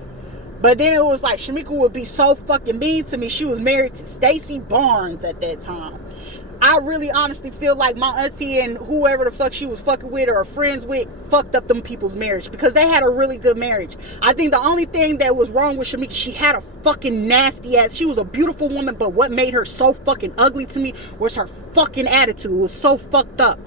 But then it was like Shamika would be so fucking mean to me. She was married to Stacey Barnes at that time. I really honestly feel like my auntie and whoever the fuck she was fucking with or friends with fucked up them people's marriage, because they had a really good marriage. I think the only thing that was wrong with Shamika, she had a fucking nasty ass. She was a beautiful woman, but what made her so fucking ugly to me was her fucking attitude. It was so fucked up.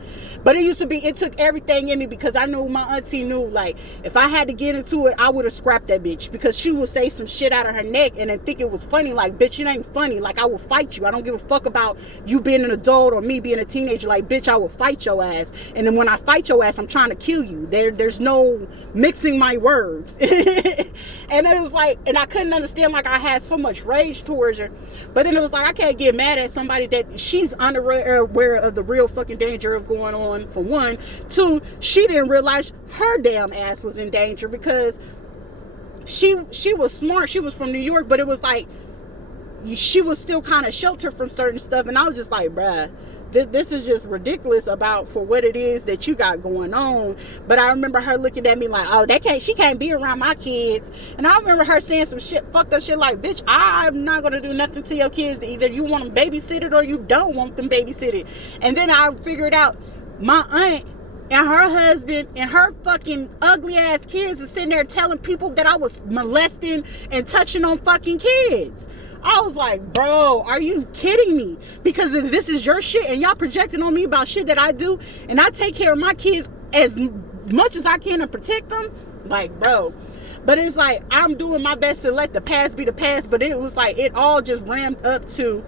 But it took everything in me, because I knew my auntie knew, like, if I had to get into it, I would have scrapped that bitch, because she would say some shit out of her neck and then think it was funny. Like, bitch, it ain't funny. Like, I will fight you. I don't give a fuck about you being an adult or me being a teenager. Like, bitch, I will fight your ass. And then when I fight your ass, I'm trying to kill you. There's no mixing my words. And then it was like, and I couldn't understand, like, I had so much rage towards her. But then it was like, I can't get mad at somebody that she's unaware of the real fucking danger of going on, for one. Two, she didn't realize her damn ass was in danger, because she was smart. She was from New York, but it was like she was still kind of sheltered from certain stuff. And I was just like, bruh, this is just ridiculous for what it is that you got going on. But I remember her looking at me like, oh, she can't be around my kids. And I remember her saying some fucked up shit like, bitch, I'm not gonna do nothing to your kids. Either you want them babysitted or you don't want them babysitted. And then I figured out my aunt and her husband and her fucking ugly ass kids is sitting there telling people that I was molesting and touching on fucking kids. I was like, bro, are you kidding me? Because if this is your shit and y'all projecting on me about shit that I do, and I take care of my kids as much as I can to protect them, like, bro. But it's like, I'm doing my best to let the past be the past. But it was like, it all just ramped up to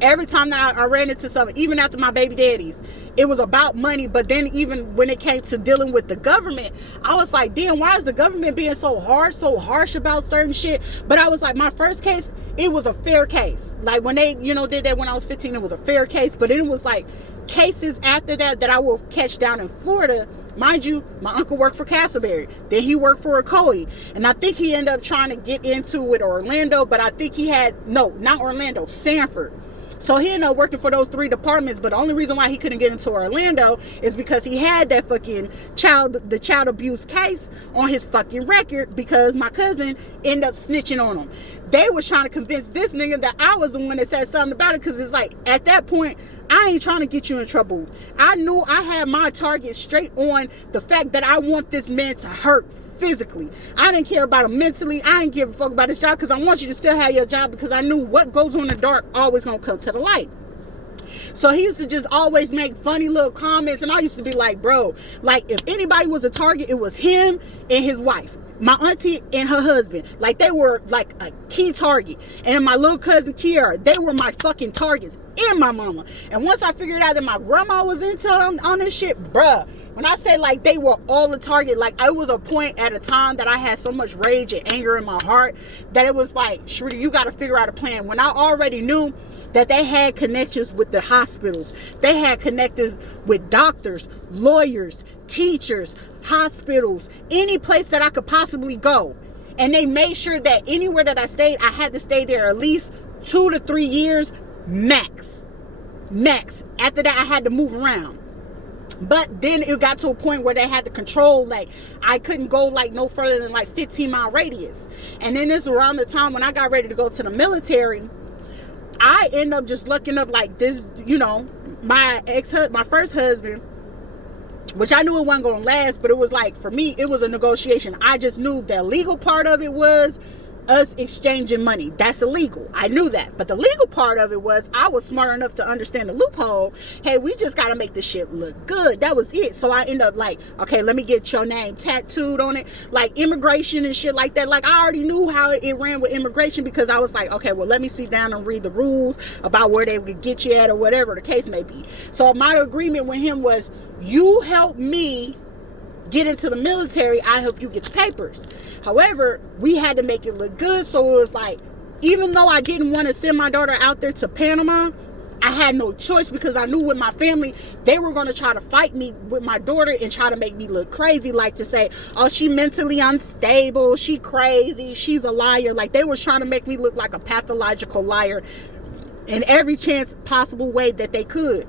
every time that I ran into something, even after my baby daddies, it was about money. But then even when it came to dealing with the government, I was like, damn, why is the government being so harsh about certain shit? But I was like, my first case, it was a fair case. Like, when they, did that when I was 15, it was a fair case. But then it was like cases after that I will catch down in Florida. Mind you, my uncle worked for Castleberry. Then he worked for Ocoee. And I think he ended up trying to get into it Orlando, but I think not Orlando, Sanford. So he ended up working for those 3 departments. But the only reason why he couldn't get into Orlando is because he had that fucking child abuse case on his fucking record, because my cousin ended up snitching on him. They was trying to convince this nigga that I was the one that said something about it, because it's like, at that point, I ain't trying to get you in trouble. I knew I had my target straight on the fact that I want this man to hurt physically. I didn't care about him mentally. I didn't give a fuck about his job, because I want you to still have your job, because I knew what goes on in the dark always gonna come to the light. So he used to just always make funny little comments, and I used to be like, bro, like, if anybody was a target, it was him and his wife. My auntie and her husband, like, they were like a key target. And my little cousin Kiara, they were my fucking targets, and my mama. And once I figured out that my grandma was into on this shit, bruh, when I say, like, they were all the target, like, I was a point at a time that I had so much rage and anger in my heart that it was like, Shrita, you got to figure out a plan. When I already knew that they had connections with the hospitals, they had connections with doctors, lawyers, teachers, hospitals, any place that I could possibly go. And they made sure that anywhere that I stayed, I had to stay there at least 2 to 3 years max. After that, I had to move around. But then it got to a point where they had to control, like, I couldn't go like no further than like 15-mile radius. And then this was around the time when I got ready to go to the military. I ended up just looking up like this, my first husband, which I knew it wasn't going to last, but it was like, for me, it was a negotiation. I just knew the legal part of it was us exchanging money. That's illegal. I knew that. But the legal part of it was, I was smart enough to understand the loophole. Hey, we just got to make this shit look good. That was it. So I ended up like, okay, let me get your name tattooed on it. Like immigration and shit like that. Like, I already knew how it ran with immigration, because I was like, okay, well, let me sit down and read the rules about where they would get you at or whatever the case may be. So my agreement with him was, you help me get into the military, I help you get the papers. However, we had to make it look good. So it was like, even though I didn't want to send my daughter out there to Panama, I had no choice, because I knew with my family, they were going to try to fight me with my daughter and try to make me look crazy, like to say, oh, she mentally unstable, she crazy, she's a liar. Like, they were trying to make me look like a pathological liar in every chance possible way that they could.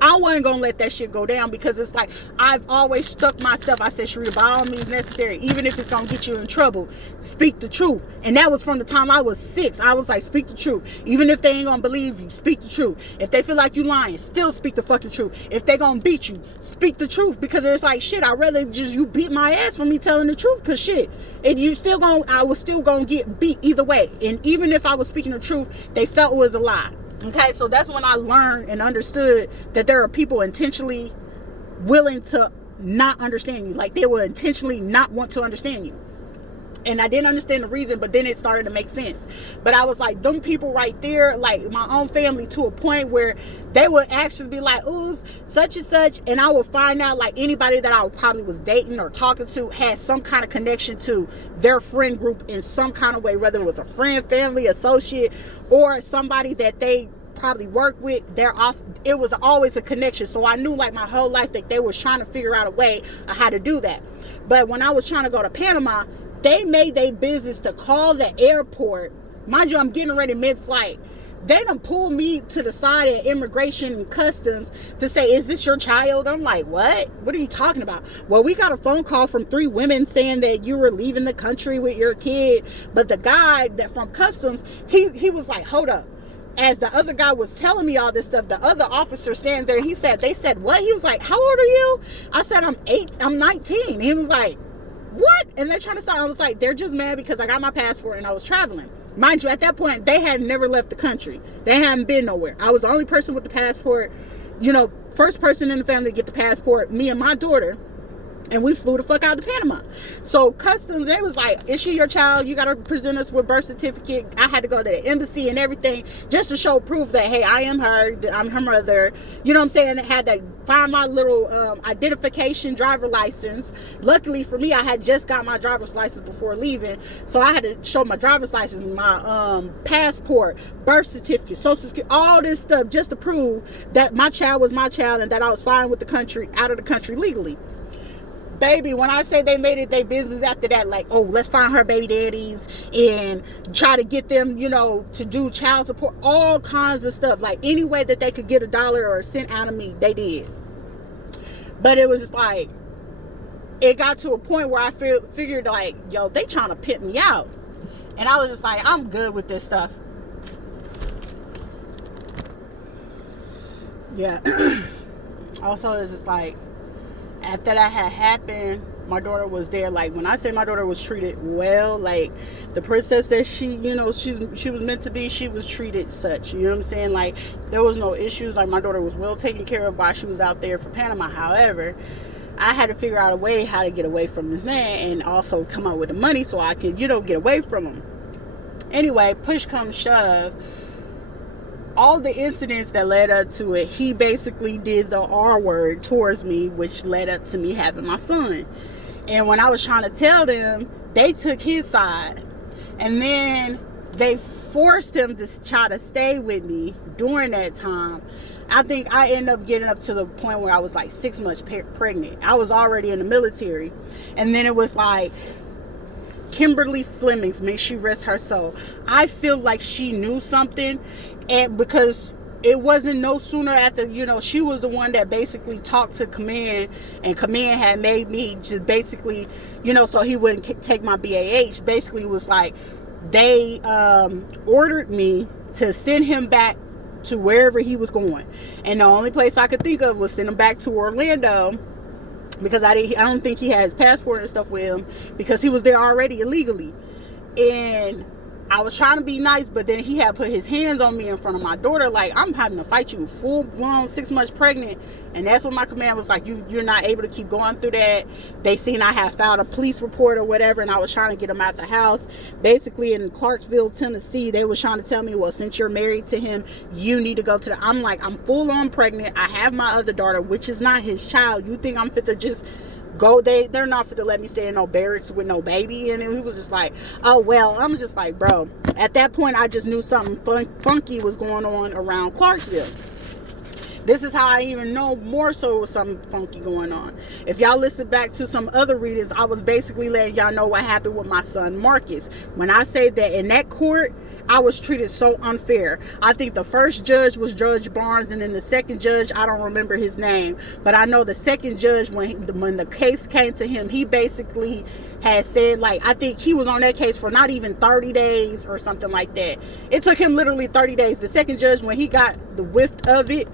I wasn't gonna let that shit go down, because it's like, I've always stuck myself. I said, Sharita, by all means necessary, even if it's gonna get you in trouble, speak the truth. And that was from the time I was 6. I was like, speak the truth. Even if they ain't gonna believe you, speak the truth. If they feel like you lying, still speak the fucking truth. If they gonna beat you, speak the truth. Because it's like, shit, I'd rather just you beat my ass for me telling the truth. Cause shit, and I was still gonna get beat either way. And even if I was speaking the truth, they felt it was a lie. Okay, so that's when I learned and understood that there are people intentionally willing to not understand you. Like, they will intentionally not want to understand you. And I didn't understand the reason, but then it started to make sense. But I was like, them people right there, like my own family, to a point where they would actually be like, ooh, such and such. And I would find out like anybody that I probably was dating or talking to had some kind of connection to their friend group in some kind of way, whether it was a friend, family, associate, or somebody that they probably work with. It was always a connection. So I knew like my whole life that they was trying to figure out a way of how to do that. But when I was trying to go to Panama, they made their business to call the airport. Mind you, I'm getting ready mid-flight. They done pulled me to the side at immigration and customs to say, is this your child? I'm like, what? What are you talking about? Well, we got a phone call from 3 women saying that you were leaving the country with your kid. But the guy that from customs, he was like, hold up. As the other guy was telling me all this stuff, the other officer stands there. They said, what? He was like, how old are you? I said, I'm 19. He was like, what? And they're trying to stop. I was like, they're just mad because I got my passport and I was traveling. Mind you, at that point, they had never left the country. They hadn't been nowhere. I was the only person with the passport, first person in the family to get the passport, me and my daughter. And we flew the fuck out to Panama. So customs, they was like, is she your child? You got to present us with birth certificate. I had to go to the embassy and everything just to show proof that, hey, I am her. I'm her mother. You know what I'm saying? I had to find my little identification driver license. Luckily for me, I had just got my driver's license before leaving. So I had to show my driver's license, my passport, birth certificate, social security, all this stuff just to prove that my child was my child and that I was fine with the country, out of the country legally. Baby, when I say they made it their business after that, like, oh, let's find her baby daddies and try to get them, to do child support, all kinds of stuff. Like, any way that they could get $1 or $1 out of me, they did. But it was just like, it got to a point where I figured like, yo, they trying to pimp me out. And I was just like, I'm good with this stuff. Yeah. Also, it's just like, after that had happened, my daughter was there. Like, when I say my daughter was treated well, like the princess that she was meant to be, she was treated such. You know what I'm saying? Like, there was no issues. Like, my daughter was well taken care of while she was out there for Panama. However, I had to figure out a way how to get away from this man and also come up with the money so I could, get away from him. Anyway, push comes shove. All the incidents that led up to it, he basically did the R word towards me, which led up to me having my son. And when I was trying to tell them, they took his side. And then they forced him to try to stay with me during that time. I think I ended up getting up to the point where I was like 6 months pregnant. I was already in the military. And then it was like, Kimberly Flemings, may she rest her soul. I feel like she knew something, and because it wasn't no sooner after, she was the one that basically talked to Command, and Command had made me just basically, so he wouldn't take my BAH. Basically, it was like they ordered me to send him back to wherever he was going, and the only place I could think of was send him back to Orlando. Because I don't think he had his passport and stuff with him, because he was there already illegally. And I was trying to be nice, but then he had put his hands on me in front of my daughter, like, I'm having to fight you, full-blown 6 months pregnant. And that's when my command was like, you're not able to keep going through that. They seen I had filed a police report or whatever, and I was trying to get him out the house. Basically, in Clarksville, Tennessee, they was trying to tell me, well, since you're married to him, you need to go to I'm like, I'm full-on pregnant. I have my other daughter, which is not his child. You think I'm fit to just go? They're not fit to let me stay in no barracks with no baby. And he was just like, oh, well. I'm just like, bro, at that point, I just knew something funky was going on around Clarksville. This is how I even know more so was something funky going on. If y'all listen back to some other readings, I was basically letting y'all know what happened with my son Marcus. When I say that in that court, I was treated so unfair. I think the first judge was Judge Barnes, and then the second judge, I don't remember his name, but I know the second judge, when the case came to him, he basically had said, like, I think he was on that case for not even 30 days or something like that. It took him literally 30 days. The second judge, when he got the whiff of it,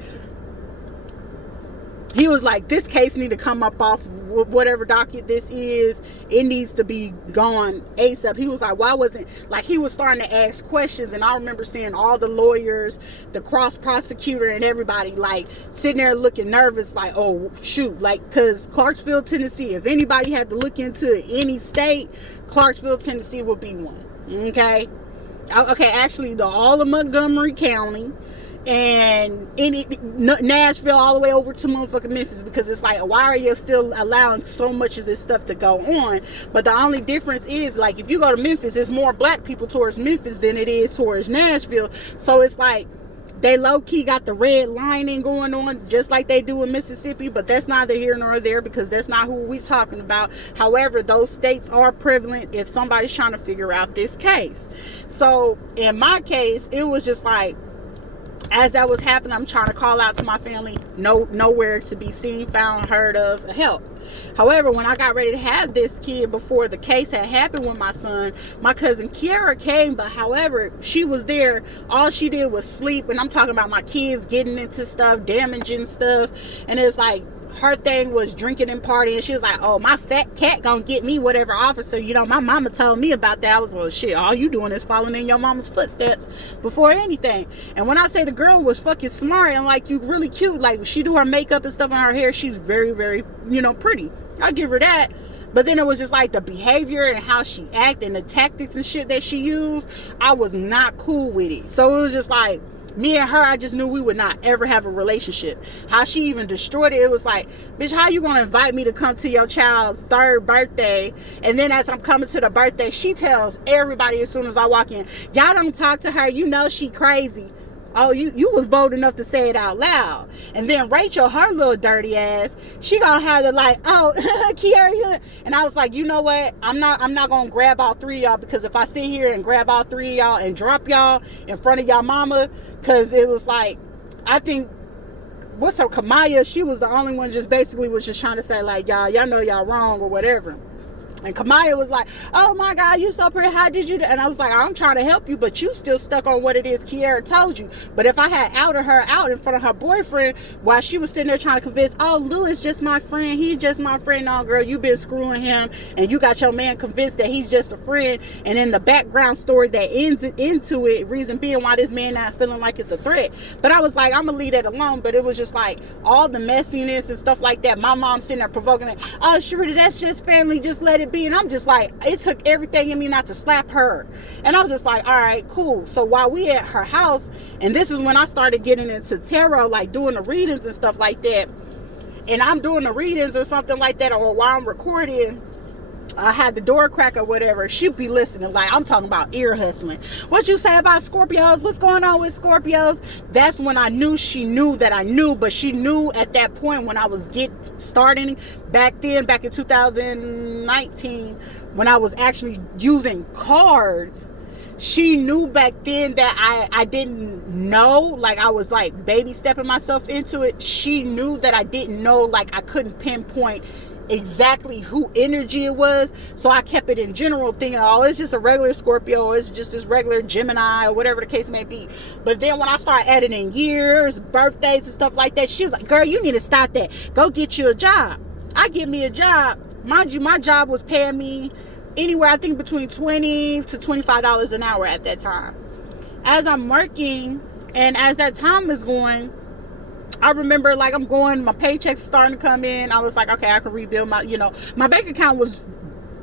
he was like, this case need to come up off whatever docket this is. It needs to be gone ASAP. He was like, why wasn't, like, he was starting to ask questions, and I remember seeing all the lawyers, the cross prosecutor, and everybody like sitting there looking nervous, like, oh shoot, like, because Clarksville, Tennessee, if anybody had to look into any state, Clarksville, Tennessee would be one. Okay, actually, all of Montgomery County, and Nashville, all the way over to motherfucking Memphis, because it's like, why are you still allowing so much of this stuff to go on? But the only difference is, like, if you go to Memphis, there's more black people towards Memphis than it is towards Nashville. So it's like they low-key got the red lining going on, just like they do in Mississippi, but that's neither here nor there, because that's not who we're talking about. However, those states are prevalent if somebody's trying to figure out this case. So in my case, it was just like, as that was happening, I'm trying to call out to my family, nowhere to be seen, found, heard of, help. However, when I got ready to have this kid, before the case had happened with my son, my cousin Kiara came, but however, she was there, all she did was sleep, and I'm talking about my kids getting into stuff, damaging stuff, and it's like, her thing was drinking and partying. She was like, oh, my fat cat gonna get me whatever officer, my mama told me about that. I was like, well, shit, all you doing is following in your mama's footsteps before anything. And when I say the girl was fucking smart and like, you really cute, like, she do her makeup and stuff on her hair, she's very, very, pretty. I'll give her that. But then it was just like the behavior and how she acted and the tactics and shit that she used, I was not cool with it. So it was just like, me and her, I just knew we would not ever have a relationship. How she even destroyed it, it was like, bitch, how you gonna invite me to come to your child's 3rd birthday, and then as I'm coming to the birthday, she tells everybody as soon as I walk in, y'all don't talk to her, she crazy. Oh, you was bold enough to say it out loud. And then Rachel, her little dirty ass, she gonna have to like, oh, Kiara. And I was like, you know what? I'm not gonna grab all 3 of y'all, because if I sit here and grab all 3 of y'all and drop y'all in front of y'all mama, because it was like, I think, what's her, Kamaya, she was the only one just basically was just trying to say like, y'all know y'all wrong or whatever. And Kamaya was like, oh my God, you so pretty, how did you do? And I was like, I'm trying to help you, but you still stuck on what it is Kiara told you. But if I had outed her out in front of her boyfriend while she was sitting there trying to convince, oh, Lou is just my friend, he's just my friend. No, girl, you been screwing him, and you got your man convinced that he's just a friend. And then the background story that ends into it, reason being why this man not feeling like it's a threat. But I was like, I'm gonna leave that alone. But it was just like all the messiness and stuff like that. My mom sitting there provoking it. Oh, Sharita, that's just family, just let it be. And I'm just like, it took everything in me not to slap her. And I'm just like, all right, cool. So while we at her house, and this is when I started getting into tarot, like doing the readings and stuff like that, and I'm doing the readings or something like that, or while I'm recording, I had the door crack or whatever, she'd be listening, like, I'm talking about ear hustling. What you say about Scorpios? What's going on with Scorpios? That's when I knew she knew that I knew, but she knew at that point when I was starting back in 2019, when I was actually using cards. She knew back then that I didn't know, like I was like baby stepping myself into it. She knew that I didn't know, like I couldn't pinpoint exactly who energy it was, so I kept it in general, thinking, oh, it's just a regular Scorpio, it's just this regular Gemini, or whatever the case may be. But then when I started adding in years, birthdays and stuff like that, she was like, girl, you need to stop that, go get you a job. I get me a job, mind you, my job was paying me anywhere, I think between $20 to $25 an hour at that time. As I'm working and as that time is going, I remember, like, I'm going, my paychecks starting to come in. I was like, okay, I can rebuild my, my bank account was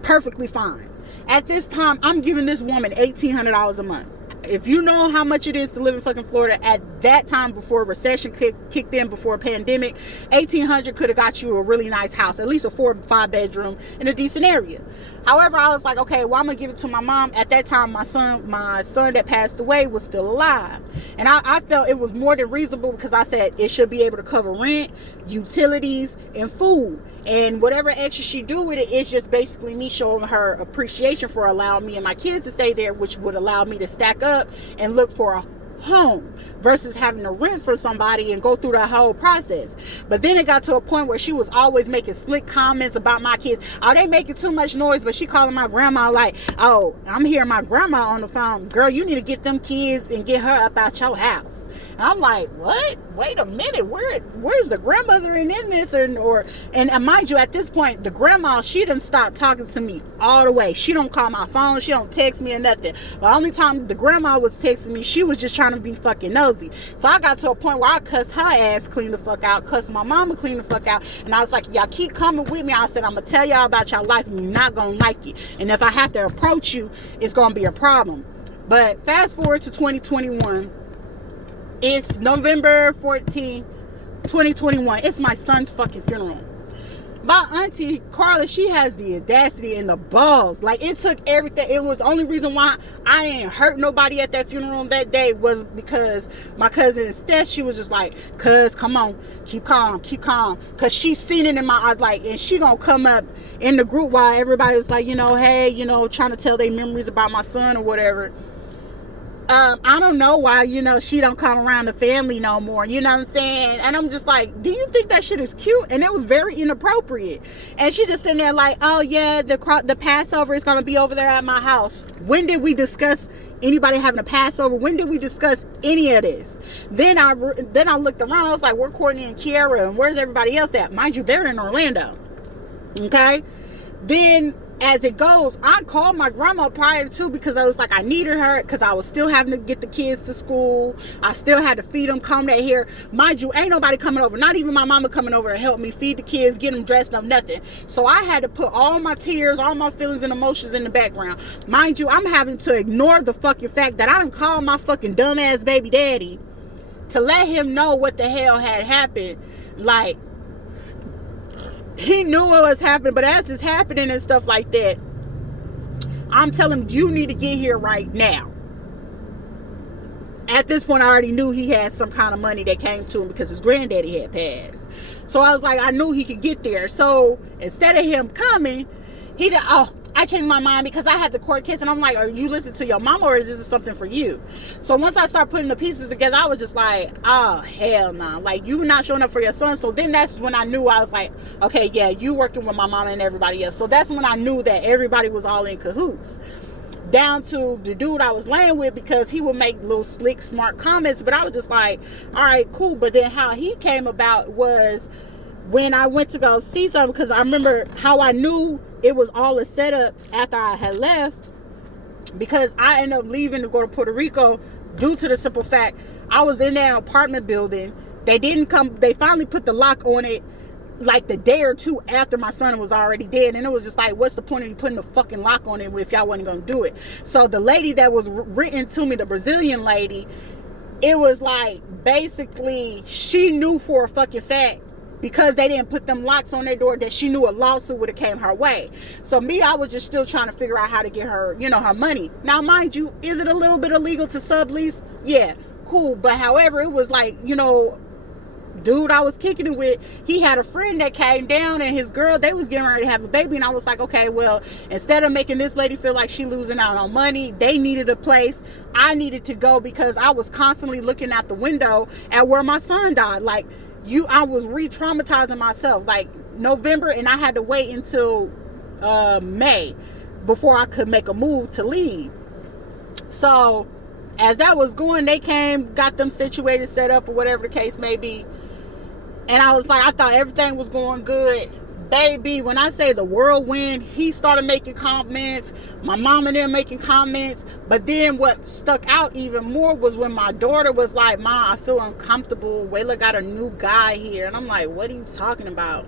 perfectly fine. At this time, I'm giving this woman $1,800 a month. If you know how much it is to live in fucking Florida at that time, before a recession kicked in, before a pandemic, $1,800 could have got you a really nice house, at least a 4 or 5 bedroom in a decent area. However, I was like, okay, well, I'm gonna give it to my mom. At that time, my son that passed away was still alive, and I felt it was more than reasonable, because I said it should be able to cover rent, utilities, and food. And whatever extra she do with it, it's just basically me showing her appreciation for allowing me and my kids to stay there, which would allow me to stack up up and look for a home versus having to rent for somebody and go through that whole process. But then it got to a point where she was always making slick comments about my kids. Oh, they making too much noise, but she calling my grandma like, oh, I'm hearing my grandma on the phone. Girl, you need to get them kids and get her up out your house. And I'm like, what? Wait a minute. Where's the grandmother in this? And mind you, at this point, the grandma, she done stopped talking to me all the way. She don't call my phone. She don't text me or nothing. The only time the grandma was texting me, she was just trying to be fucking nosy. So I got to a point where I cussed her ass clean the fuck out, cussed my mama clean the fuck out. And I was like, y'all keep coming with me. I said, I'm going to tell y'all about your life and you're not going to like it. And if I have to approach you, it's going to be a problem. But fast forward to 2021. It's November 14th, 2021. It's my son's fucking funeral. My auntie, Carla, she has the audacity and the balls. Like, it took everything. It was the only reason why I didn't hurt nobody at that funeral that day was because my cousin, instead, she was just like, cuz, come on, keep calm. Because she seen it in my eyes, like, and she gonna come up in the group while everybody's like, hey, trying to tell their memories about my son or whatever. I don't know why, she don't come around the family no more, you know what I'm saying? And I'm just like, do you think that shit is cute? And it was very inappropriate. And she just sitting there like, oh yeah, the Passover is going to be over there at my house. When did we discuss anybody having a Passover? When did we discuss any of this? Then I looked around, I was like, where Courtney and Kiara, and where's everybody else at? Mind you, they're in Orlando. Okay? Then as it goes, I called my grandma prior to because I was like, I needed her because I was still having to get the kids to school. I still had to feed them, comb their hair. Mind you, ain't nobody coming over. Not even my mama coming over to help me feed the kids, get them dressed up, nothing. So I had to put all my tears, all my feelings and emotions in the background. Mind you, I'm having to ignore the fucking fact that I done called my fucking dumbass baby daddy to let him know what the hell had happened. Like, he knew what was happening, but as it's happening and stuff like that, I'm telling him, you need to get here right now. At this point, I already knew he had some kind of money that came to him because his granddaddy had passed. So I was like, I knew he could get there. So instead of him coming, he did, I changed my mind because I had the court case. And I'm like, are you listening to your mama or is this something for you? So once I started putting the pieces together, I was just like, oh, hell no. Like, you not showing up for your son. So then that's when I knew, I was like, okay, yeah, you working with my mama and everybody else. So that's when I knew that everybody was all in cahoots. Down to the dude I was laying with, because he would make little slick, smart comments. But I was just like, all right, cool. But then how he came about was when I went to go see something, because I remember how I knew it was all a setup after I had left, because I ended up leaving to go to Puerto Rico due to the simple fact I was in that apartment building. They didn't come. They finally put the lock on it like the day or two after my son was already dead. And it was just like, what's the point of you putting the fucking lock on it if y'all wasn't going to do it? So the lady that was written to me, the Brazilian lady, it was like, basically, she knew for a fucking fact, because they didn't put them locks on their door, that she knew a lawsuit would have came her way. So me, I was just still trying to figure out how to get her, her money. Now, mind you, is it a little bit illegal to sublease? Yeah, cool. But however, it was like, dude I was kicking it with, he had a friend that came down, and his girl, they was getting ready to have a baby. And I was like, okay, well, instead of making this lady feel like she losing out on money, they needed a place. I needed to go because I was constantly looking out the window at where my son died. Like, I was re-traumatizing myself. Like, November, and I had to wait until May before I could make a move to leave. So as that was going, they came, got them situated, set up, or whatever the case may be. And I was like, I thought everything was going good. Baby, when I say the whirlwind, he started making comments, my mom and them making comments. But then what stuck out even more was when my daughter was like, Mom, I feel uncomfortable. Wayla got a new guy here. And I'm like, what are you talking about?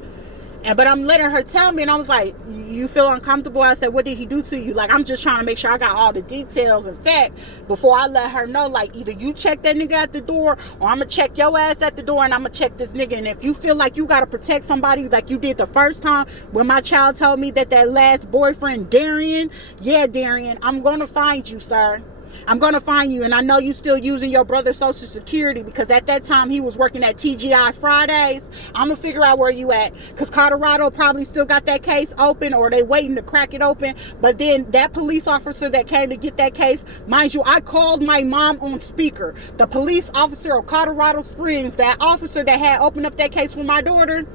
But I'm letting her tell me, and I was like, you feel uncomfortable? I said, what did he do to you? Like, I'm just trying to make sure I got all the details and fact before I let her know, like, either you check that nigga at the door, or I'm going to check your ass at the door, and I'm going to check this nigga. And if you feel like you got to protect somebody like you did the first time when my child told me that last boyfriend, Darian, I'm going to find you, sir. I'm going to find you. And I know you still using your brother's social security, because at that time he was working at TGI Fridays. I'm going to figure out where you at, because Colorado probably still got that case open, or they waiting to crack it open. But then that police officer that came to get that case, mind you, I called my mom on speaker. The police officer of Colorado Springs, that officer that had opened up that case for my daughter,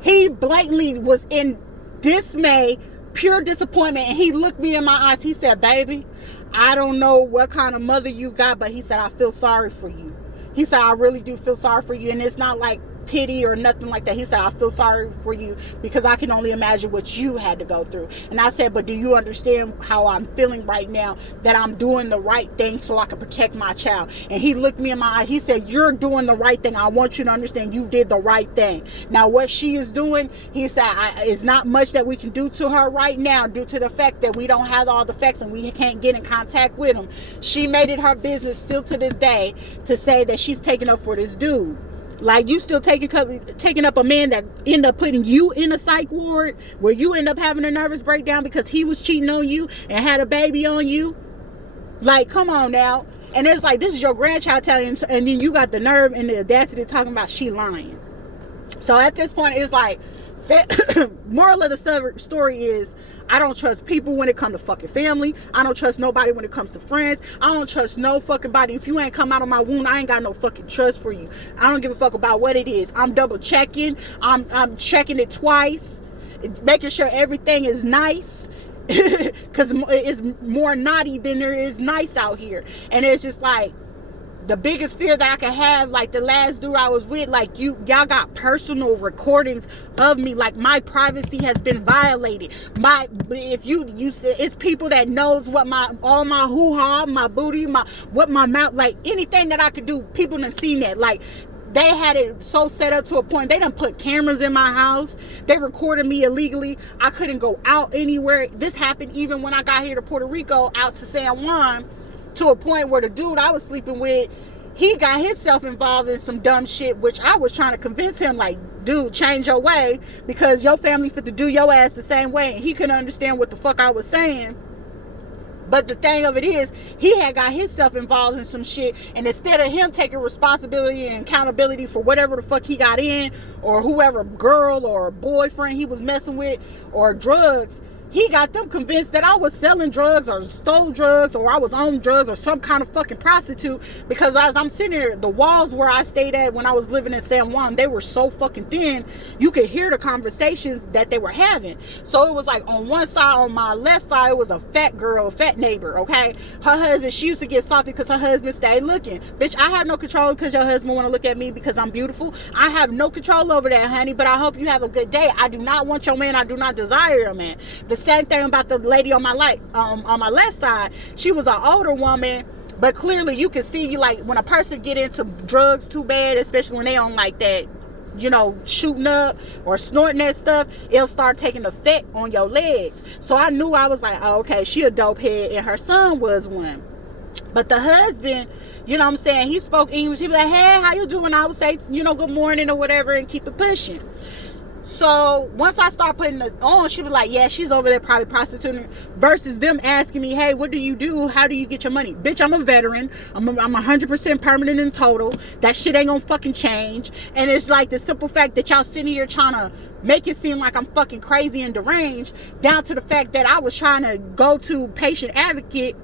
he blatantly was in dismay, pure disappointment, and he looked me in my eyes. He said, baby, I don't know what kind of mother you got, but he said, I feel sorry for you. He said, I really do feel sorry for you. And it's not like pity or nothing like that. He said, I feel sorry for you, because I can only imagine what you had to go through. And I said, but do you understand how I'm feeling right now, that I'm doing the right thing so I can protect my child? And he looked me in my eye. He said, you're doing the right thing. I want you to understand you did the right thing. Now, what she is doing, he said, it's not much that we can do to her right now, due to the fact that we don't have all the facts and we can't get in contact with them. She made it her business still to this day to say that she's taking up for this dude. Like, you still taking up a man that end up putting you in a psych ward, where you end up having a nervous breakdown because he was cheating on you and had a baby on you. Like, come on now. And it's like, this is your grandchild telling you, and then you got the nerve and the audacity talking about she lying. So at this point, it's like, moral of the story is, I don't trust people when it comes to fucking family. I don't trust nobody when it comes to friends. I don't trust no fucking body. If you ain't come out of my wound, I ain't got no fucking trust for you. I don't give a fuck about what it is. I'm double checking. I'm checking it twice, making sure everything is nice, because it's more naughty than there is nice out here. And it's just like, the biggest fear that I could have, like the last dude I was with, like, y'all got personal recordings of me, like my privacy has been violated. It's people that knows what all my hoo-ha, my booty, what my mouth, like anything that I could do, people done seen that. Like, they had it so set up to a point, they done put cameras in my house. They recorded me illegally. I couldn't go out anywhere. This happened even when I got here to Puerto Rico, out to San Juan, to a point where the dude I was sleeping with, he got himself involved in some dumb shit, which I was trying to convince him, like, dude, change your way, because your family fit to do your ass the same way. And he couldn't understand what the fuck I was saying. But the thing of it is, he had got himself involved in some shit, and instead of him taking responsibility and accountability for whatever the fuck he got in, or whoever girl or boyfriend he was messing with, or drugs, he got them convinced that I was selling drugs or stole drugs, or I was on drugs, or some kind of fucking prostitute. Because as I'm sitting there, the walls where I stayed at when I was living in San Juan, they were so fucking thin, you could hear the conversations that they were having. So it was like, on one side, on my left side, it was a fat girl, a fat neighbor, okay? Her husband, she used to get salty because her husband stayed looking. Bitch, I have no control because your husband want to look at me because I'm beautiful. I have no control over that, honey, but I hope you have a good day. I do not want your man. I do not desire your man. The same thing about the lady on my left side. She was an older woman, but clearly you can see, you like, when a person get into drugs too bad, especially when they on like that, you know, shooting up or snorting that stuff, it'll start taking effect on your legs. So I knew, I was like, oh, okay, she a dope head, and her son was one. But the husband, you know what I'm saying, he spoke English. He'd be like, hey, how you doing? I would say, you know, good morning or whatever, and keep it pushing. So once I start putting it on, she was like, yeah, she's over there probably prostituting, versus them asking me, hey, what do you do? How do you get your money? Bitch, I'm a veteran. I'm 100% permanent and total. That shit ain't gonna fucking change. And it's like the simple fact that y'all sitting here trying to make it seem like I'm fucking crazy and deranged, down to the fact that I was trying to go to patient advocate